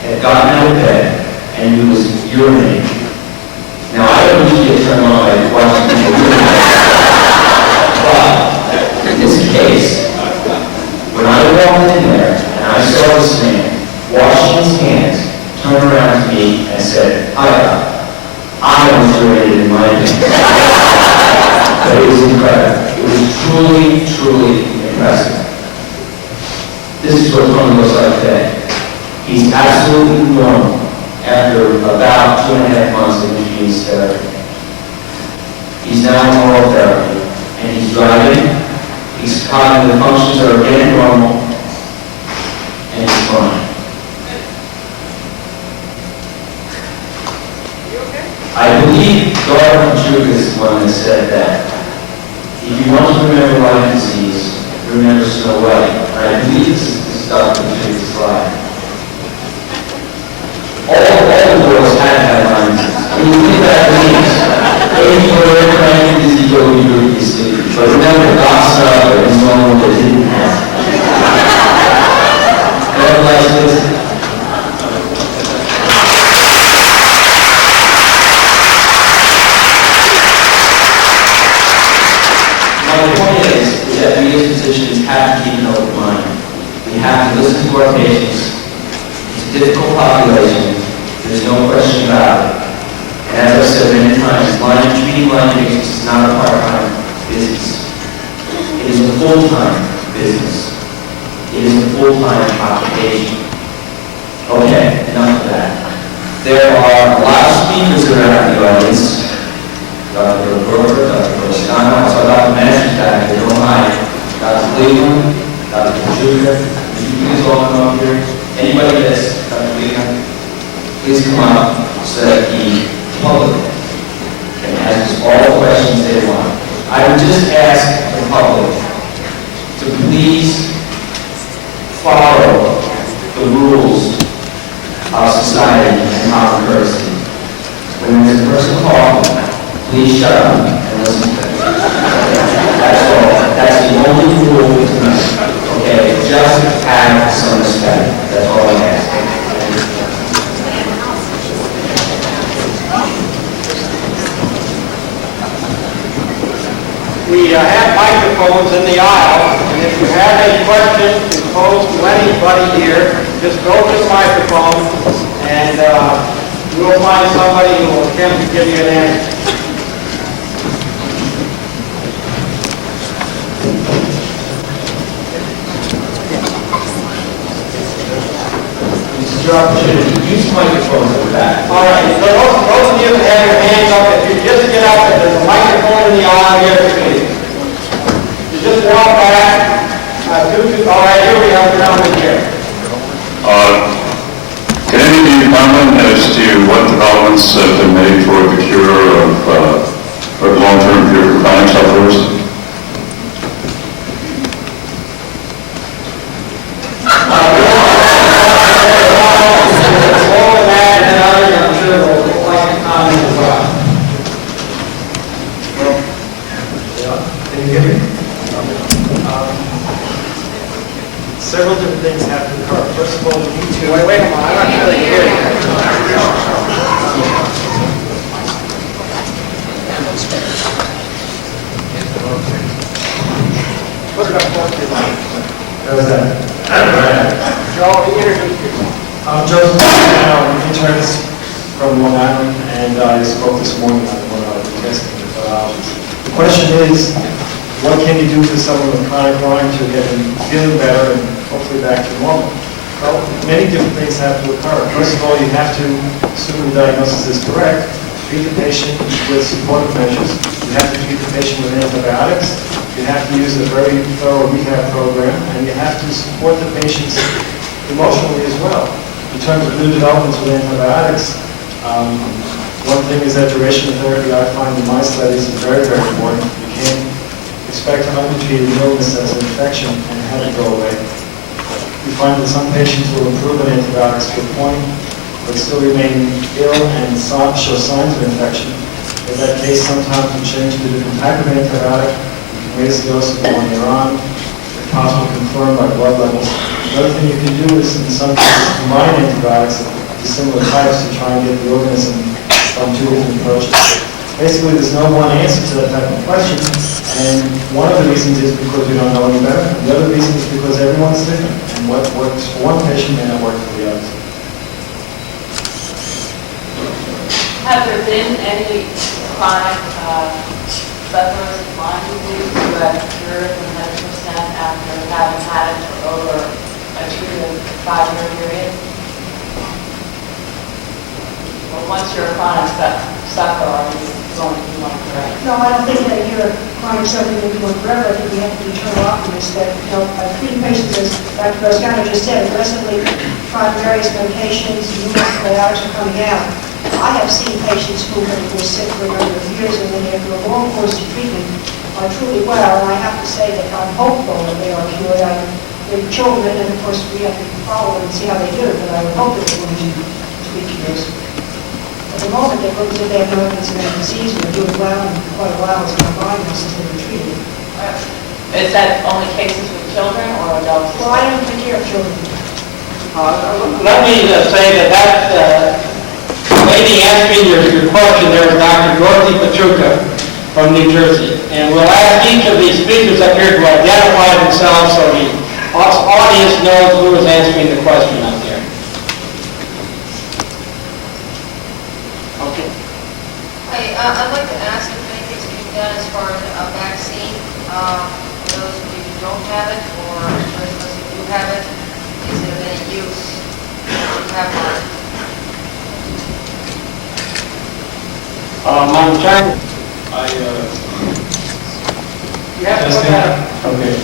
had gotten out of bed, and he was urinating. Now, I don't usually get turned on by watching people urinate, but in this case, when I walked in there, and I saw this man washing his hands, turned around to me and said, hi, Doc. I was urinated in my pants. But it was incredible. It was truly, truly impressive. This is what Tony looks like today. He's absolutely normal after about 2.5 months of intravenous therapy. He's now in oral therapy, and he's driving. His cognitive functions are again normal, and he's fine. I believe Dr. Pachuca is the one that said that if you want to remember Lyme disease, remember Snow White. And I believe this is Dr. Pachuca's slide. All the girls had Lyme disease. When you think about names, any word trying to disease will be really sleepy. But remember, gossip is one that didn't have. God bless you. That we as physicians have to keep an open mind. We have to listen to our patients. It's a difficult population. There's no question about it. And as I said many times, treating Lyme patients is not a part-time business. It is a full-time business. It is a full-time occupation. Okay, enough of that. There are a lot of speakers around the audience. Dr. Broker, Dr. Roscano, I saw Dr. Masters back here, don't hide. Dr. Cleveland, Dr. Pachuca, would you please all come up here? Anybody that's Dr. Cleveland, please come up so that the public can ask all the questions they want. I would just ask the public to please follow the rules of society and common courtesy. When there's a person talking, please shut up and listen to them. That's all. That's the only rule tonight. Okay? Just have some respect. That's all I ask. We have microphones in the aisle, and if you have a question to pose to anybody here, just go to the microphone, and we'll find somebody who will attempt to give you an answer. This is your opportunity. Use microphones in the back. All right, so those of you that have your hands up, if you just get up, and there's a microphone in the aisle here, please. You just walk back. All right, here we have the number here. Can any of you comment as to what developments have been made for the cure of, or long-term cure for chronic sufferers? Several different things have to occur. First of all, we need to... Wait a minute, I'm not really hearing you. Put it up close to your mic. How's that? Joe, introduce yourself. I'm Joseph, I'm an internist from Long Island, and I spoke this morning on one of our testing methodologies. The question is, what can you do for someone with chronic Lyme to get them feeling better and hopefully back to normal? Well, many different things have to occur. First of all, you have to, assuming the diagnosis is correct, treat the patient with supportive measures. You have to treat the patient with antibiotics. You have to use a very thorough rehab program, and you have to support the patients emotionally as well. In terms of new developments with antibiotics, one thing is that duration of therapy I find in my studies is very, very important. You can't expect an untreated illness as an infection and have it go away. We find that some patients will improve on antibiotics to a point, but still remain ill and show signs of infection. In that case, sometimes we change to a different type of antibiotic. You can raise the dose of the one you're on, if possible, confirmed by blood levels. Another thing you can do is, in some cases, combine antibiotics of similar types to try and get the organism from two different approaches. Basically, there's no one answer to that type of question, and one of the reasons is because we don't know any better, and the other reason is because everyone's different, and what works for one patient may not work for the others. Have there been any chronic sufferers of Lyme disease who have cured 100% after having had it for over a 2 to 5 year period? Well, once you're a chronic sufferer, it's going to be one forever. No, I don't think that you're chronic suffering will be one forever. I think we have to be eternal optimists that, by treating patients, as Dr. Roscano just said, aggressively trying various medications, new antibiotics are coming out. I have seen patients who were sick for a number of years, and then after a long course of treatment are truly well, and I have to say that I'm hopeful that they are cured. They're children, and of course we have to follow them and see how they do, but I would hope that they're going to be cured. At the moment, they look as if they have no evidence of any disease, and they're doing well, and for quite a while it's been fine since they've been treated. Is that only cases with children or adults? Well, I don't take care of children. Let me say that lady answering your question there is Dr. Dorothy Petruka from New Jersey. And we'll ask each of these speakers up here to identify themselves so the audience knows who is answering the question out there. Okay. I'd like to ask if anything's being done as far as a vaccine for those of you who don't have it, or those of us who do have it. Is it of any use to have one? I'm trying. You have to look at it. Okay.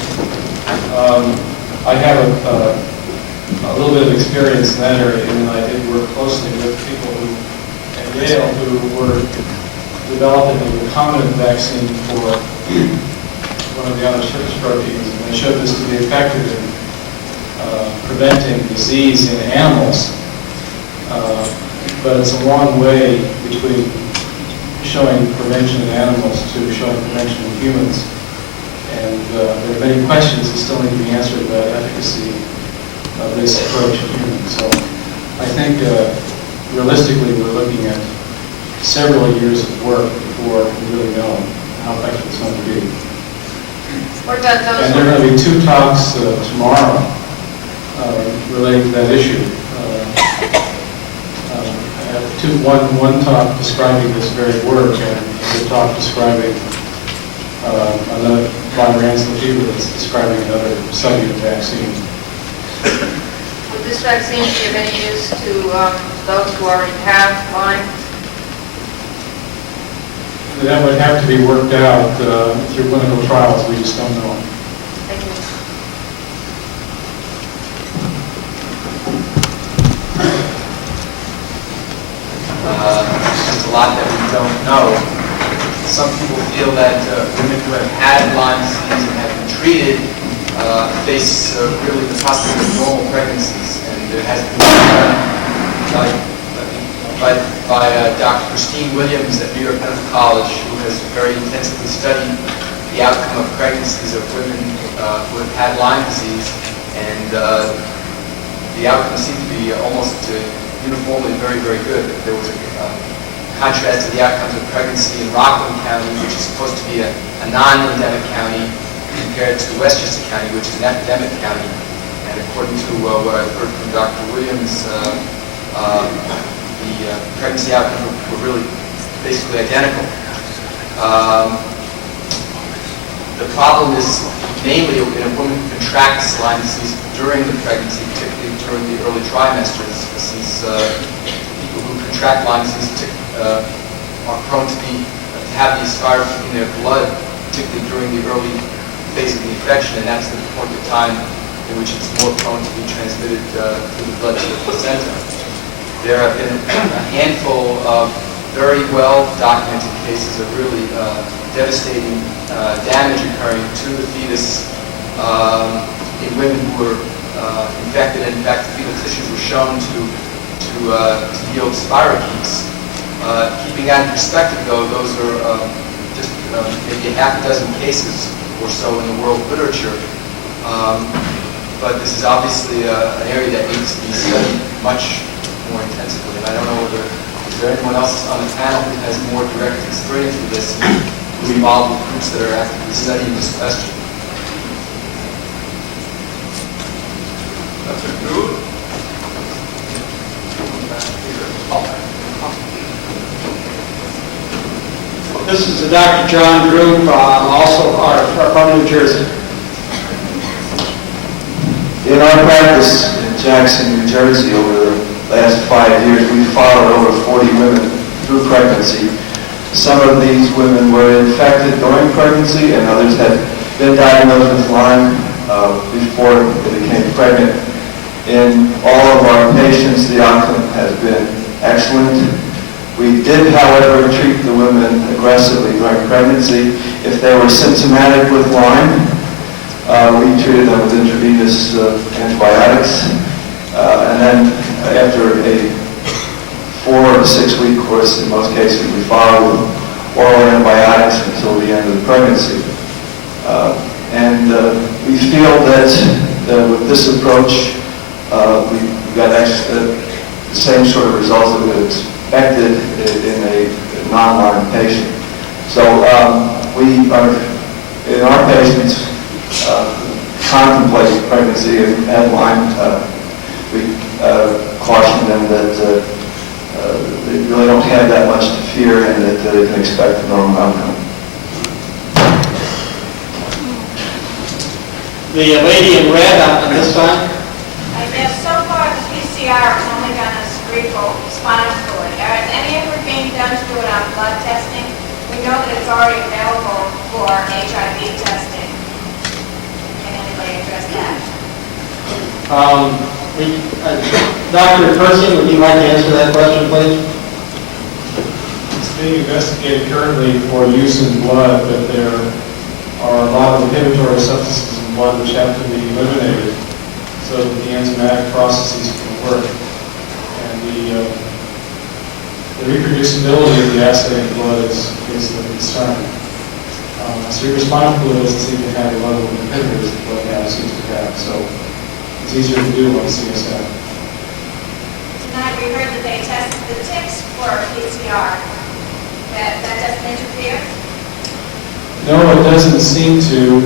I have a little bit of experience in that area, and I did work closely with people at Yale who were developing a recombinant vaccine for one of the outer surface proteins, and they showed this to be effective in preventing disease in animals. But it's a long way between showing prevention in animals to showing prevention in humans. And there are many questions that still need to be answered about efficacy of this approach in humans. So I think realistically we're looking at several years of work before we really know how effective it's going to be. And there are going to be 2 talks tomorrow relating to that issue. One talk describing this very work, and another talk describing another Von Ransel fever that's describing another subunit vaccine. Would this vaccine be of any use to those who already have Lyme? That would have to be worked out through clinical trials. We just don't know. Thank you. There's a lot that we don't know. Some people feel that women who have had Lyme disease and have been treated face really the prospect of normal pregnancies. And there has been by Dr. Christine Williams at New York Medical College, who has very intensively studied the outcome of pregnancies of women who have had Lyme disease, and the outcomes seem to be almost uniformly very, very good. There was a contrast to the outcomes of pregnancy in Rockland County, which is supposed to be a non-endemic county, compared to Westchester County, which is an epidemic county. And according to what I've heard from Dr. Williams, the pregnancy outcomes were really basically identical. The problem is mainly in a woman who contracts Lyme disease during the pregnancy, particularly during the early trimesters, since people who contract Lyme disease are prone to have these virus in their blood, particularly during the early phase of the infection, and that's the point of time in which it's more prone to be transmitted through the blood to the placenta. There have been a handful of very well documented cases of really devastating damage occurring to the fetus in women who were infected. And in fact, the fetal tissues were shown to yield spirochetes. Keeping that in perspective, though, those are just maybe a half a dozen cases or so in the world literature. But this is obviously an area that needs to be studied much more intensively. And I don't know whether, is there anyone else on the panel who has more direct experience with this, who's involved with groups that are actively studying this question? Dr. Drew? This is Dr. John Drew, also from New Jersey. In our practice in Jackson, New Jersey, over the last 5 years, we've followed over 40 women through pregnancy. Some of these women were infected during pregnancy, and others had been diagnosed with Lyme before they became pregnant. In all of our patients, the outcome has been excellent. We did, however, treat the women aggressively during pregnancy. If they were symptomatic with Lyme, we treated them with intravenous antibiotics. And then after a 4 to 6 week course, in most cases, we followed with oral antibiotics until the end of the pregnancy. We feel that with this approach, we got the same sort of results that we expected in a non-Lyme patient. So we are, in our patients, contemplate pregnancy and had Lyme, we caution them that they really don't have that much to fear and that they can expect a normal outcome. The lady in red on this side. Yes, so far the PCR has only done a cerebral spinal fluid. Is any effort being done to do it on blood testing? We know that it's already available for HIV testing. Can anybody address that? Dr. Percy, would you like to answer that question, please? It's being investigated currently for use in blood, but there are a lot of inhibitory substances in blood which have to be eliminated so that the enzymatic processes can work. And the reproducibility of the assay in blood is a concern. Cerebrospinal fluid doesn't seem to have the level of inhibitors that blood now seems to have, so it's easier to do on CSF. Tonight we heard that they tested the ticks for PCR. That doesn't interfere? No, it doesn't seem to.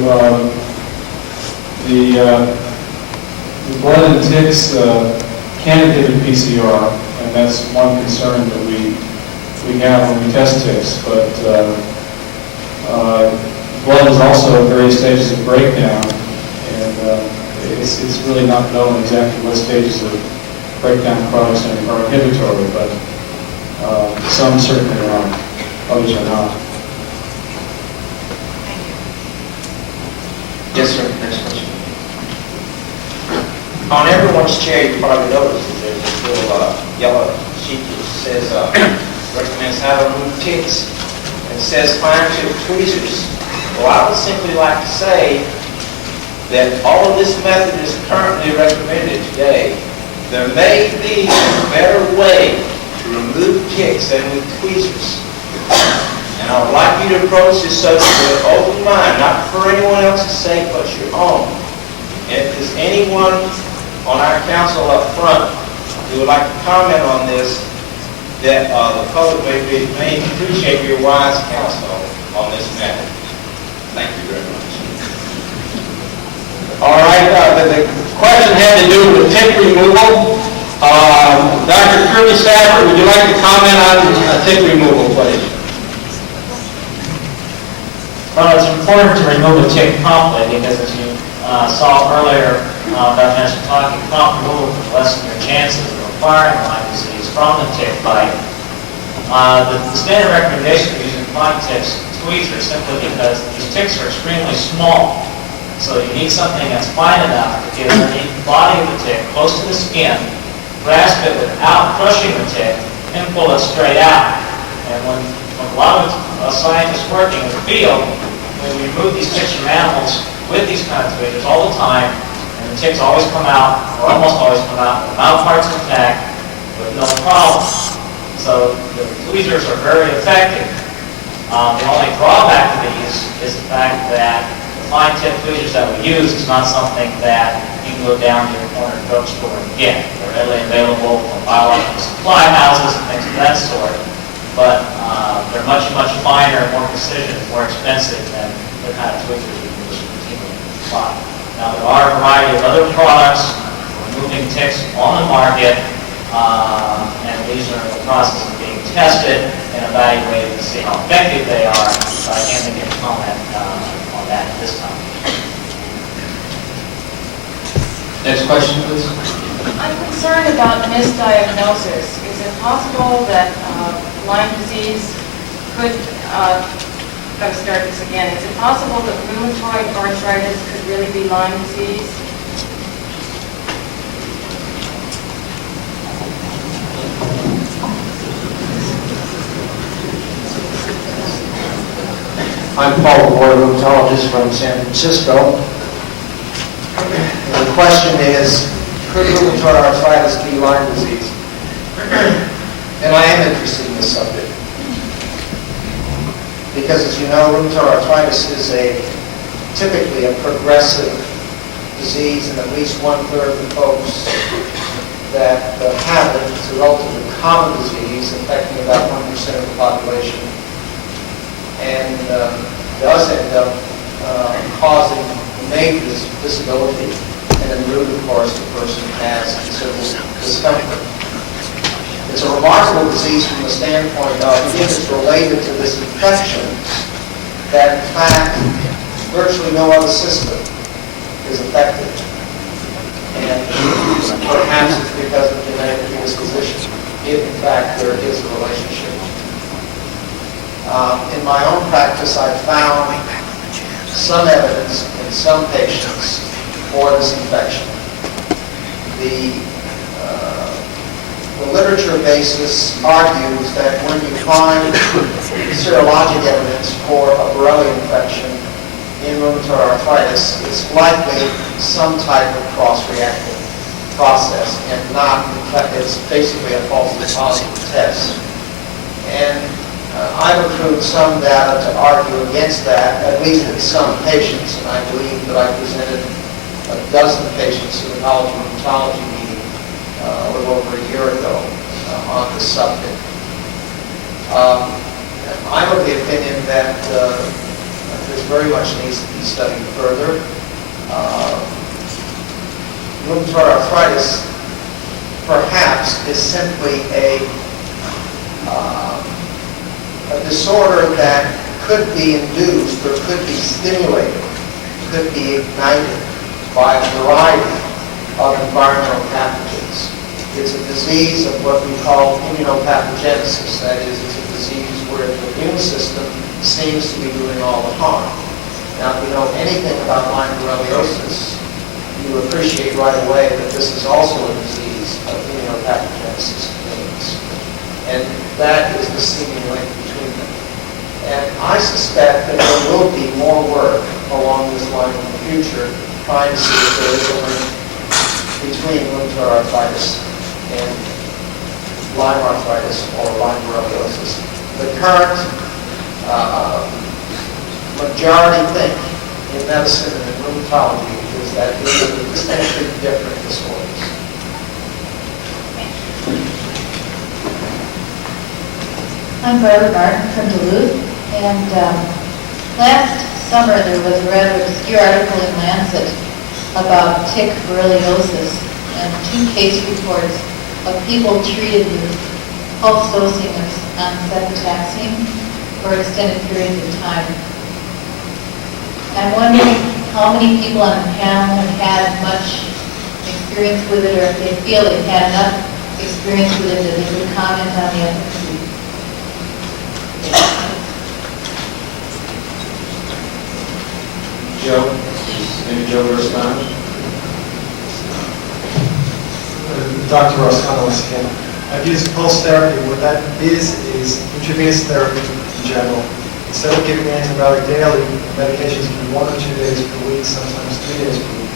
The blood and ticks can inhibit PCR, and that's one concern that we have when we test ticks. But blood is also at various stages of breakdown, and it's really not known exactly what stages of breakdown products are inhibitory, but some certainly are, others are not. Yes, sir. Next question. On everyone's chair, you probably noticed that there's this little yellow sheet that says, recommends how to remove ticks. And it says fine tip tweezers. Well, I would simply like to say that although this method is currently recommended today, there may be a better way to remove ticks than with tweezers. And I would like you to approach this subject with an open mind, not for anyone else's sake, but your own. And if there's anyone on our council up front who would like to comment on this, that the public may appreciate your wise counsel on this matter. Thank you very much. All right, the question had to do with tick removal. Dr. Kirby Stafford, would you like to comment on tick removal, please? Well, it's important to remove a tick promptly because, as you saw earlier, Dr. Nestor talking, prompt removal can lessen your chances of acquiring Lyme disease from the tick bite. The standard recommendation for using Lyme ticks tweezers simply because these ticks are extremely small. So you need something that's fine enough to get underneath the body of the tick, close to the skin, grasp it without crushing the tick, and pull it straight out. And when a lot of scientists working in the field, when we remove these ticks from animals with these kind of tweezers all the time, and the ticks always come out, or almost always come out, with the mouth parts intact, with no problem. So the tweezers are very effective. The only drawback to these is the fact that the fine tip tweezers that we use is not something that you can go down to your corner drugstore and get. They're readily available from biological supply houses and things of that sort. But they're much, much finer, more precision, more expensive than the kind of tweezers we use routinely in supply. Now, there are a variety of other products for removing ticks on the market, and these are in the process of being tested and evaluated to see how effective they are, but I can't make any comment on that at this time. Next question, please. I'm concerned about misdiagnosis. Is it possible that Lyme disease could, got to start this again, is it possible that rheumatoid arthritis could really be Lyme disease? I'm Paul Ward, rheumatologist from San Francisco. The question is, could rheumatoid arthritis be Lyme disease? And I am interested in this subject. Because as you know, rheumatoid arthritis is typically a progressive disease, and at least 1/3 of the folks that have it, it's a relatively common disease affecting about 1% of the population, and does end up causing major disability, and in the root, of course, the person has considerable discomfort. It's a remarkable disease from the standpoint of if it's related to this infection, that in fact virtually no other system is affected. And perhaps it's because of genetic predisposition, if in fact there is a relationship. In my own practice, I've found some evidence in some patients for this infection. The literature basis argues that when you find serologic evidence for a Borrelia infection in rheumatoid arthritis, it's likely some type of cross-reactive process and not, in fact, it's basically a falsely positive test. And I've accrued some data to argue against that, at least in some patients, and I believe that I presented a dozen patients at the College of Rheumatology meeting a little over a year ago on this subject. I'm of the opinion that this very much needs to be studied further. Rheumatoid arthritis perhaps is simply a disorder that could be induced or could be stimulated, could be ignited by a variety of environmental pathogens. It's a disease of what we call immunopathogenesis. That is, it's a disease where the immune system seems to be doing all the harm. Now, if you know anything about Lyme borreliosis, you appreciate right away that this is also a disease of immunopathogenesis in humans. And that is the seeming link between them. And I suspect that there will be more work along this line in the future, trying to see if there is a link between rheumatoid arthritis and Lyme arthritis or Lyme borreliosis. The current majority think in medicine and in rheumatology is that these are distinctly different disorders. I'm Barbara Martin from Duluth, and last summer there was a rather obscure article in Lancet about tick borreliosis and 2 case reports of people treated with pulse dosing of cefotaxime for extended periods of time. I'm wondering how many people on the panel have had much experience with it, or if they feel they've had enough experience with it that they could comment on the efficacy. Joe? Maybe Joe will respond. Dr. Roscano once again. I've used pulse therapy. What that is intravenous therapy in general. Instead of giving antibiotic daily, medications can be 1 or 2 days per week, sometimes 3 days per week.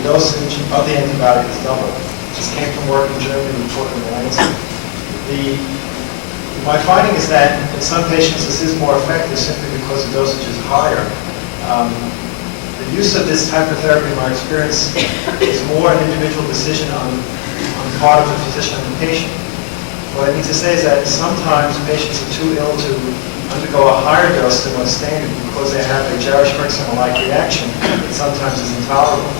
The dosage of the antibiotic is double. This came from work in Germany, reported in the Lancet. My finding is that in some patients this is more effective simply because the dosage is higher. The use of this type of therapy, in my experience, is more an individual decision on the part of the physician and the patient. What I need to say is that sometimes patients are too ill to undergo a higher dose than what's standard because they have a Jarrett-Schmerz-like reaction that sometimes is intolerable.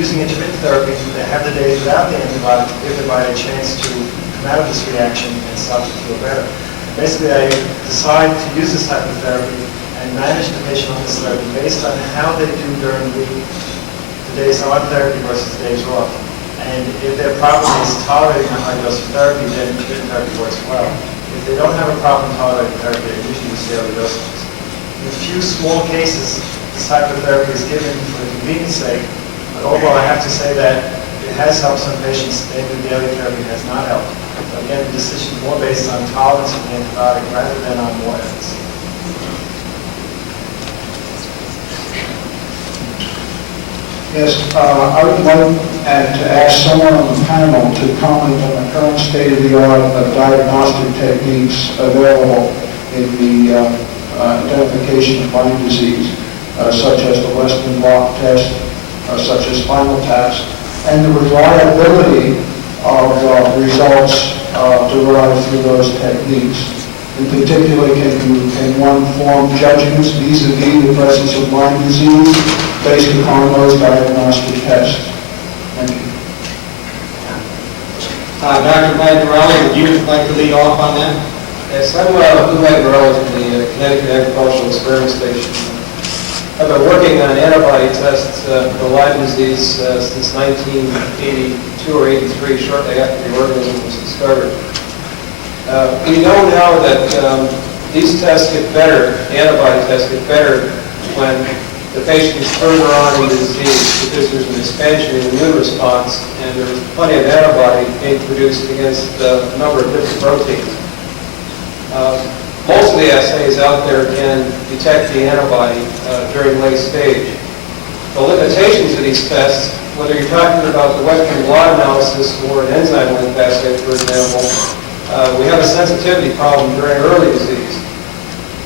Using intermittent therapy, they have the days without the antibiotic to give the body a chance to come out of this reaction and start to feel better. Basically, I decide to use this type of therapy and manage the patient on this therapy based on how they do during the week, the days on therapy versus the days off. And if their problem is tolerating a high dose of therapy, then intermittent therapy works well. If they don't have a problem tolerating therapy, they usually use daily dosages. In a few small cases, this type of therapy is given for the convenience sake, but overall I have to say that it has helped some patients. Daily therapy has not helped. But again, the decision is more based on tolerance of the antibiotic rather than on more efficacy. Yes, I would like to ask someone on the panel to comment on the current state-of-the-art of diagnostic techniques available in the identification of Lyme disease, such as the Western blot test, such as spinal tap, and the reliability of results derived through those techniques. In particular, can one form judgments vis-a-vis the presence of Lyme disease based upon those diagnostic tests? Thank you. Dr. Magnarelli, would you like to lead off on that? Yes, I'm Lou Magnarelli from the Connecticut Agricultural Experiment Station. I've been working on antibody tests for Lyme disease since 1982 or 83, shortly after the organism was discovered. We know now that these tests get better, antibody tests get better when the patient is further on in the disease because there's an expansion in the immune response and there's plenty of antibody being produced against a number of different proteins. Most of the assays out there can detect the antibody during late stage. The limitations of these tests, whether you're talking about the Western blot analysis or an enzyme link assay, for example, we have a sensitivity problem during early disease,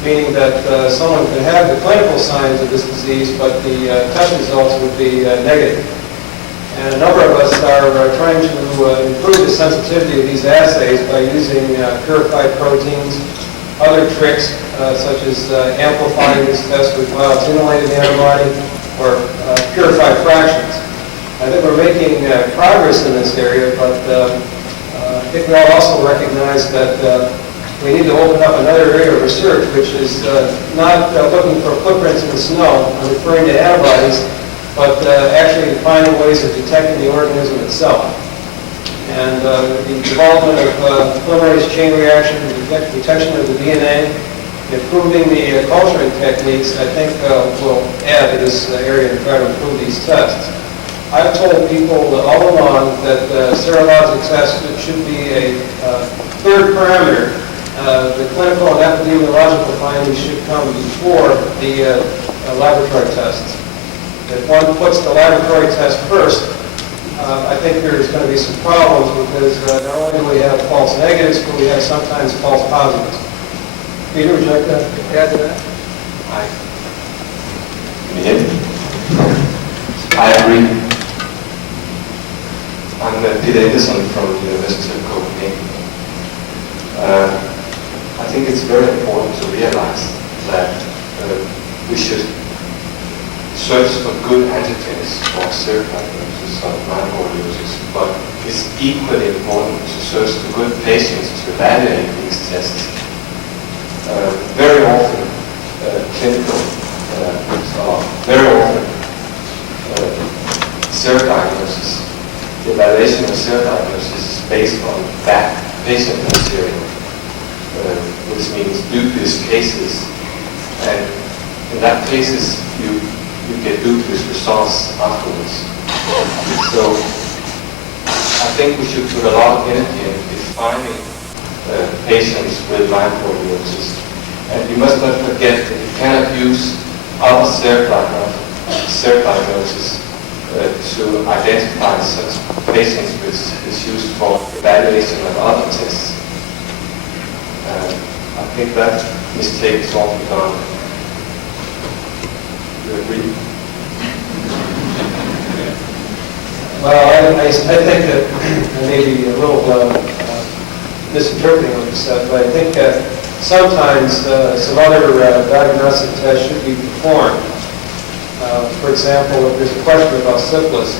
meaning that someone could have the clinical signs of this disease, but the test results would be negative. And a number of us are trying to improve the sensitivity of these assays by using purified proteins, other tricks such as amplifying this test with bioattenuated antibody or purified fractions. I think we're making progress in this area, but I think we all also recognize that we need to open up another area of research, which is not looking for footprints in the snow, I'm referring to antibodies, but actually finding ways of detecting the organism itself. And the development of polymerase chain reaction, detection of the DNA, improving the culturing techniques, I think will add to this area and try to improve these tests. I've told people all along that serologic tests should be a third parameter. The clinical and epidemiological findings should come before the laboratory tests. If one puts the laboratory test first, I think there's going to be some problems because not only do we have false negatives, but we have sometimes false positives. Peter, would you like to add to that? Can you hear me? I agree. I'm Peter Anderson from the University of Copenhagen. I think it's very important to realize that we should search for good antigens for serotypes of Lyme disease, but it's equally important to search for good patients to evaluate these tests. Very often, serodiagnosis, the evaluation of serodiagnosis is based on that patient material, which means dubious cases, and in that cases you get dubious results afterwards. So I think we should put a lot of energy in defining patients with Lyme disease. And you must not forget that you cannot use other serodiagnosis to identify such patients, which is used for evaluation of other tests. I think that mistake is often done. You agree? Well, I think that I may be a little misinterpreting what you said, but I think that sometimes some other diagnostic tests should be performed. For example, if there's a question about syphilis,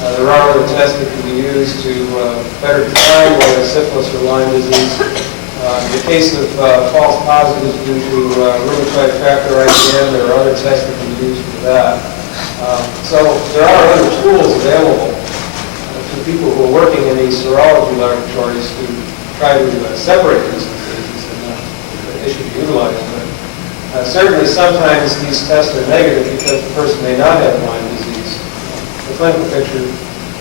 there are other tests that can be used to better define whether syphilis or Lyme disease. In the case of false positives due to rheumatoid factor IgM, there are other tests that can be used for that. So there are other tools available to people who are working in these serology laboratories to try to separate these diseases, and they should be utilized. But certainly sometimes these tests are negative because the person may not have Lyme disease. The clinical picture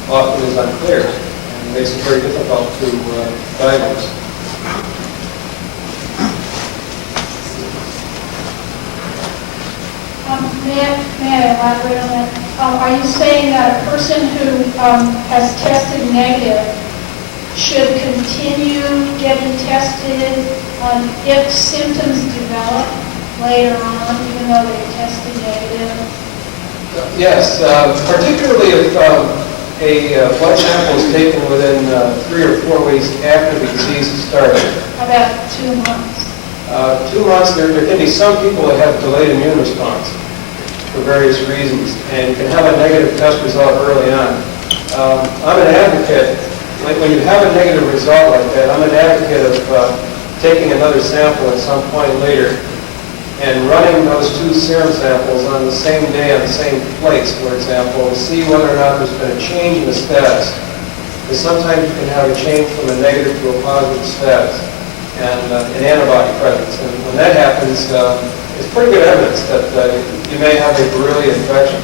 often is unclear and makes it very difficult to diagnose. May I elaborate on that? Are you saying that a person who has tested negative should continue getting tested if symptoms develop later on, even though they tested negative? Yes, particularly if a blood sample is taken within 3 or 4 weeks after the disease has started. About 2 months. 2 months, there can be some people that have delayed immune response for various reasons, and you can have a negative test result early on. I'm an advocate, when you have a negative result like that, I'm an advocate of taking another sample at some point later and running those 2 serum samples on the same day on the same plates, for example, to see whether or not there's been a change in the status. Because sometimes you can have a change from a negative to a positive status and an antibody presence. And when that happens, it's pretty good evidence that you may have a Borrelia infection.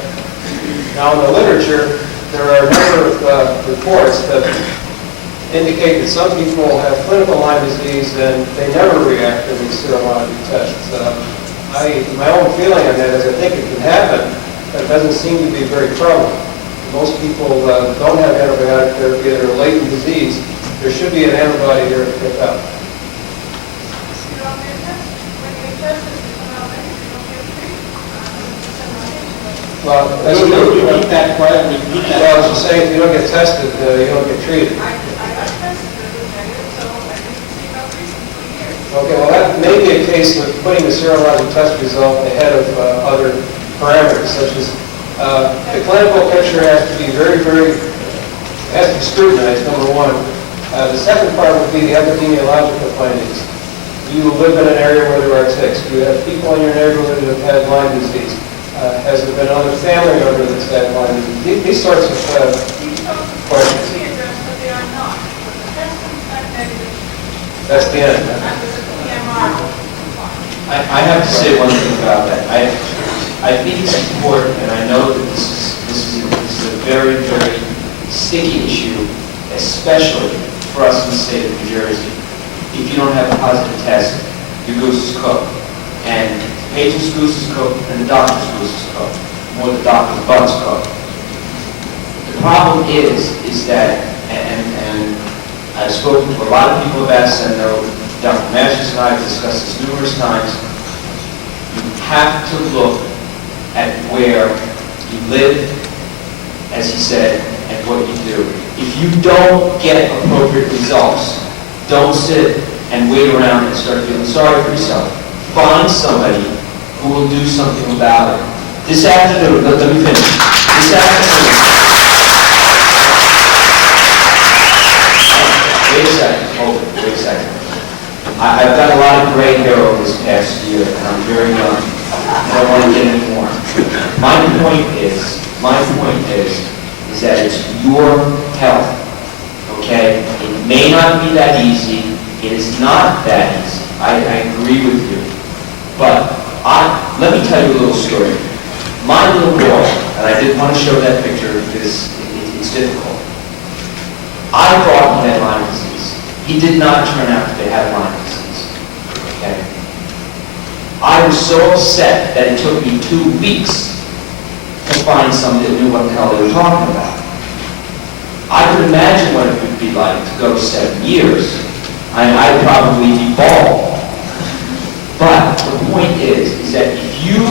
Now, in the literature, there are a number of reports that indicate that some people have clinical Lyme disease and they never react to these serologic tests. My own feeling on that is I think it can happen, but it doesn't seem to be very prevalent. Most people don't have antibiotic therapy that are latent disease. There should be an antibody there to pick up. Well, that's true. Repeat that question. Well, I was just saying, if you don't get tested, you don't get treated. Okay, well, that may be a case of putting the serologic test result ahead of other parameters, such as the clinical picture has to be has to be scrutinized, number one. The second part would be the epidemiological findings. Do you live in an area where there are ticks? Do you have people in your neighborhood that have had Lyme disease? Has there been other family member that's had Lyme disease? These sorts of questions. That's the end. I have to say one thing about that. I think it's important, and I know that this is a very, very sticky issue, especially for us in the state of New Jersey. If you don't have a positive test, your goose is cooked. And the patient's goose is cooked, and the doctor's goose is cooked. More the doctor's butt's cooked. The problem is that, and I've spoken to a lot of people about this, and I know Dr. Masters and I have discussed this numerous times. You have to look at where you live, as he said, and what you do. If you don't get appropriate results, don't sit and wait around and start feeling sorry for yourself. Find somebody who will do something about it. This afternoon, let me finish. This afternoon, wait a second, hold it, wait a second. I've got a lot of gray hair over this past year, and I'm very young. I don't want to get any more. My point is that it's your health, okay? It may not be that easy. It is not that easy. I agree with you. But let me tell you a little story. My little boy, and I didn't want to show that picture because it's difficult. I thought he had Lyme disease. He did not turn out to have Lyme disease. Okay? I was so upset that it took me 2 weeks to find somebody that knew what the hell they were talking about. I could imagine what it would be like to go 7 years. I'd probably be bald. But the point is that if you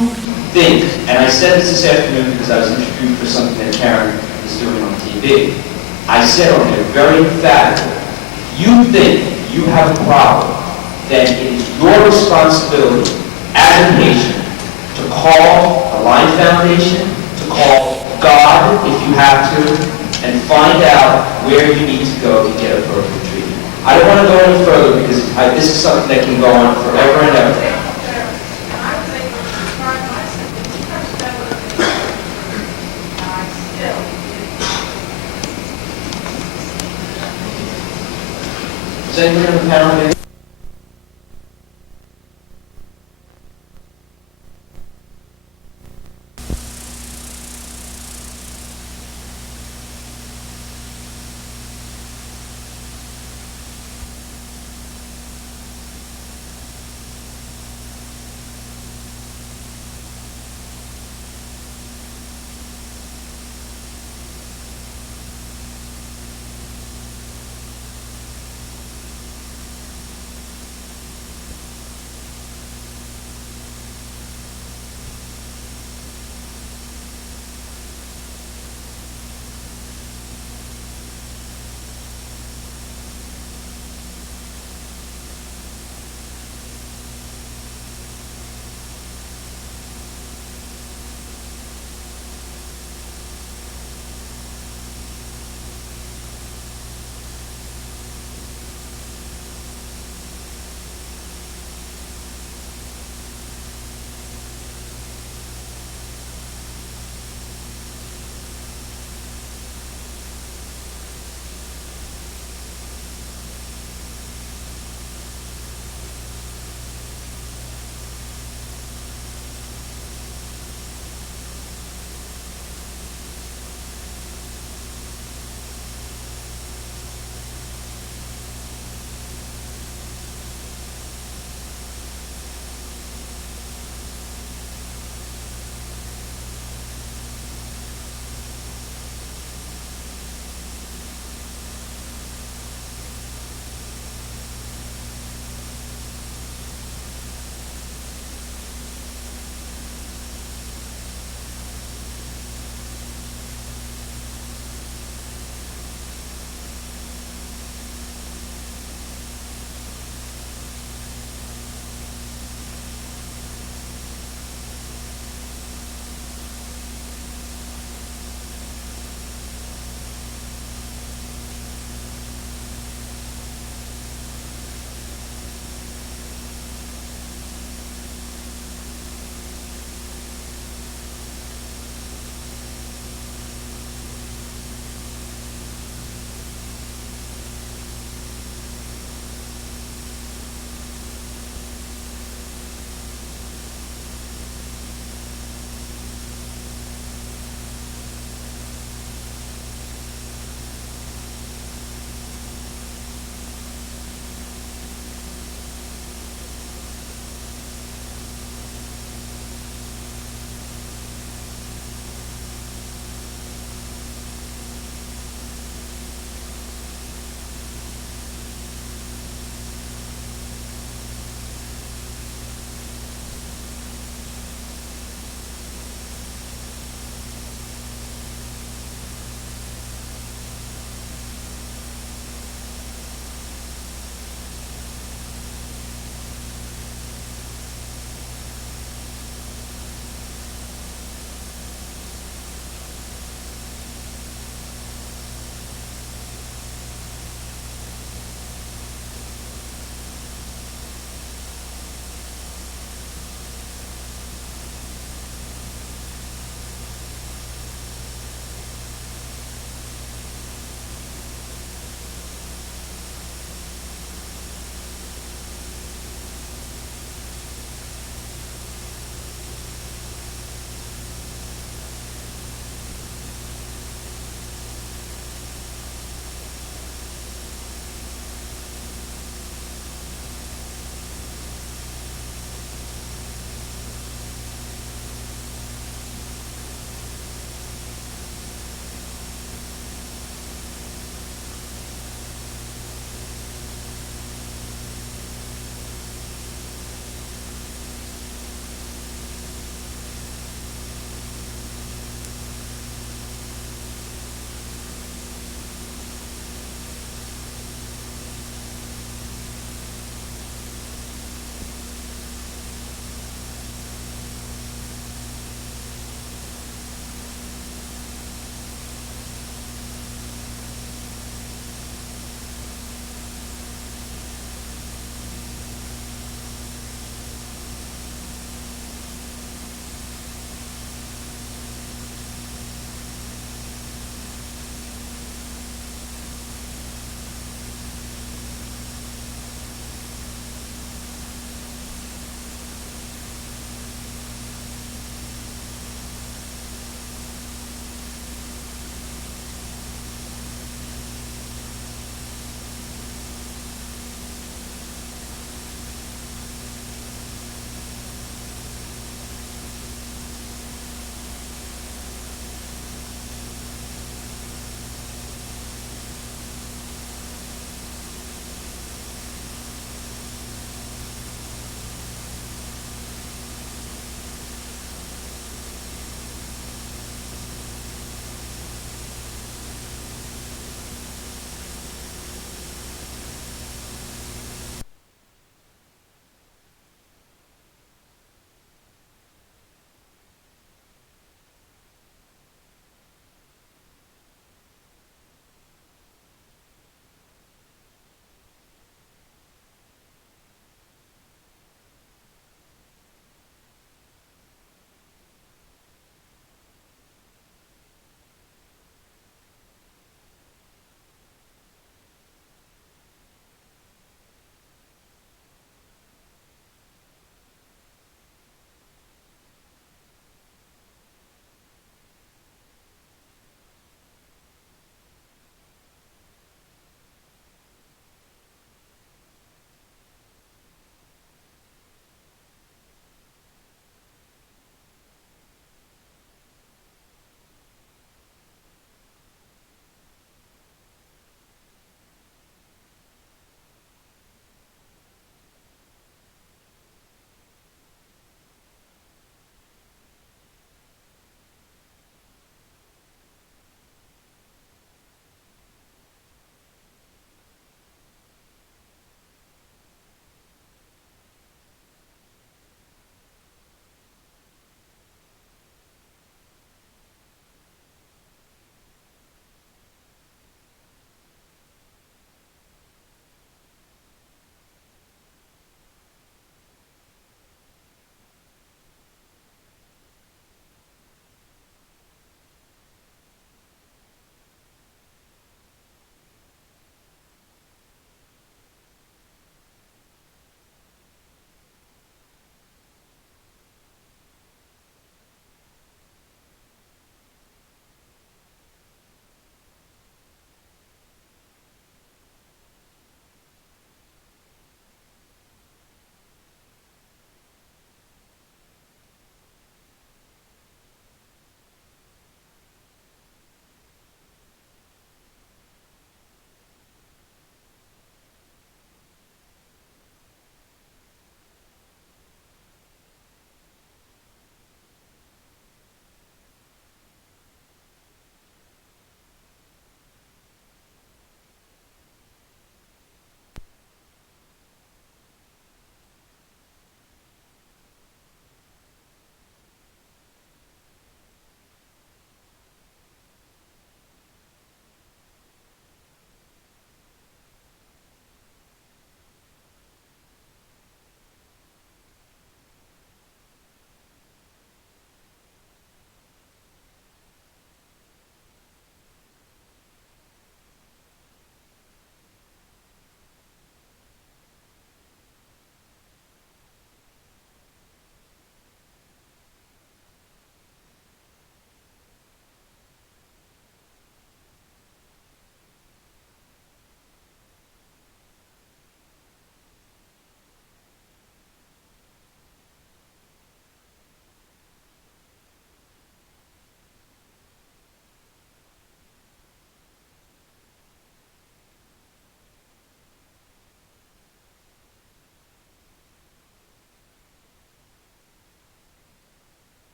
think, and I said this afternoon because I was interviewed for something that Karen is doing on TV, I said on there very emphatically, you think you have a problem, then it is your responsibility as a patient to call the Lyme Foundation, to call God if you have to, and find out where you need to go to get appropriate treatment. I don't want to go any further because this is something that can go on forever and ever. Is anyone on the panel here?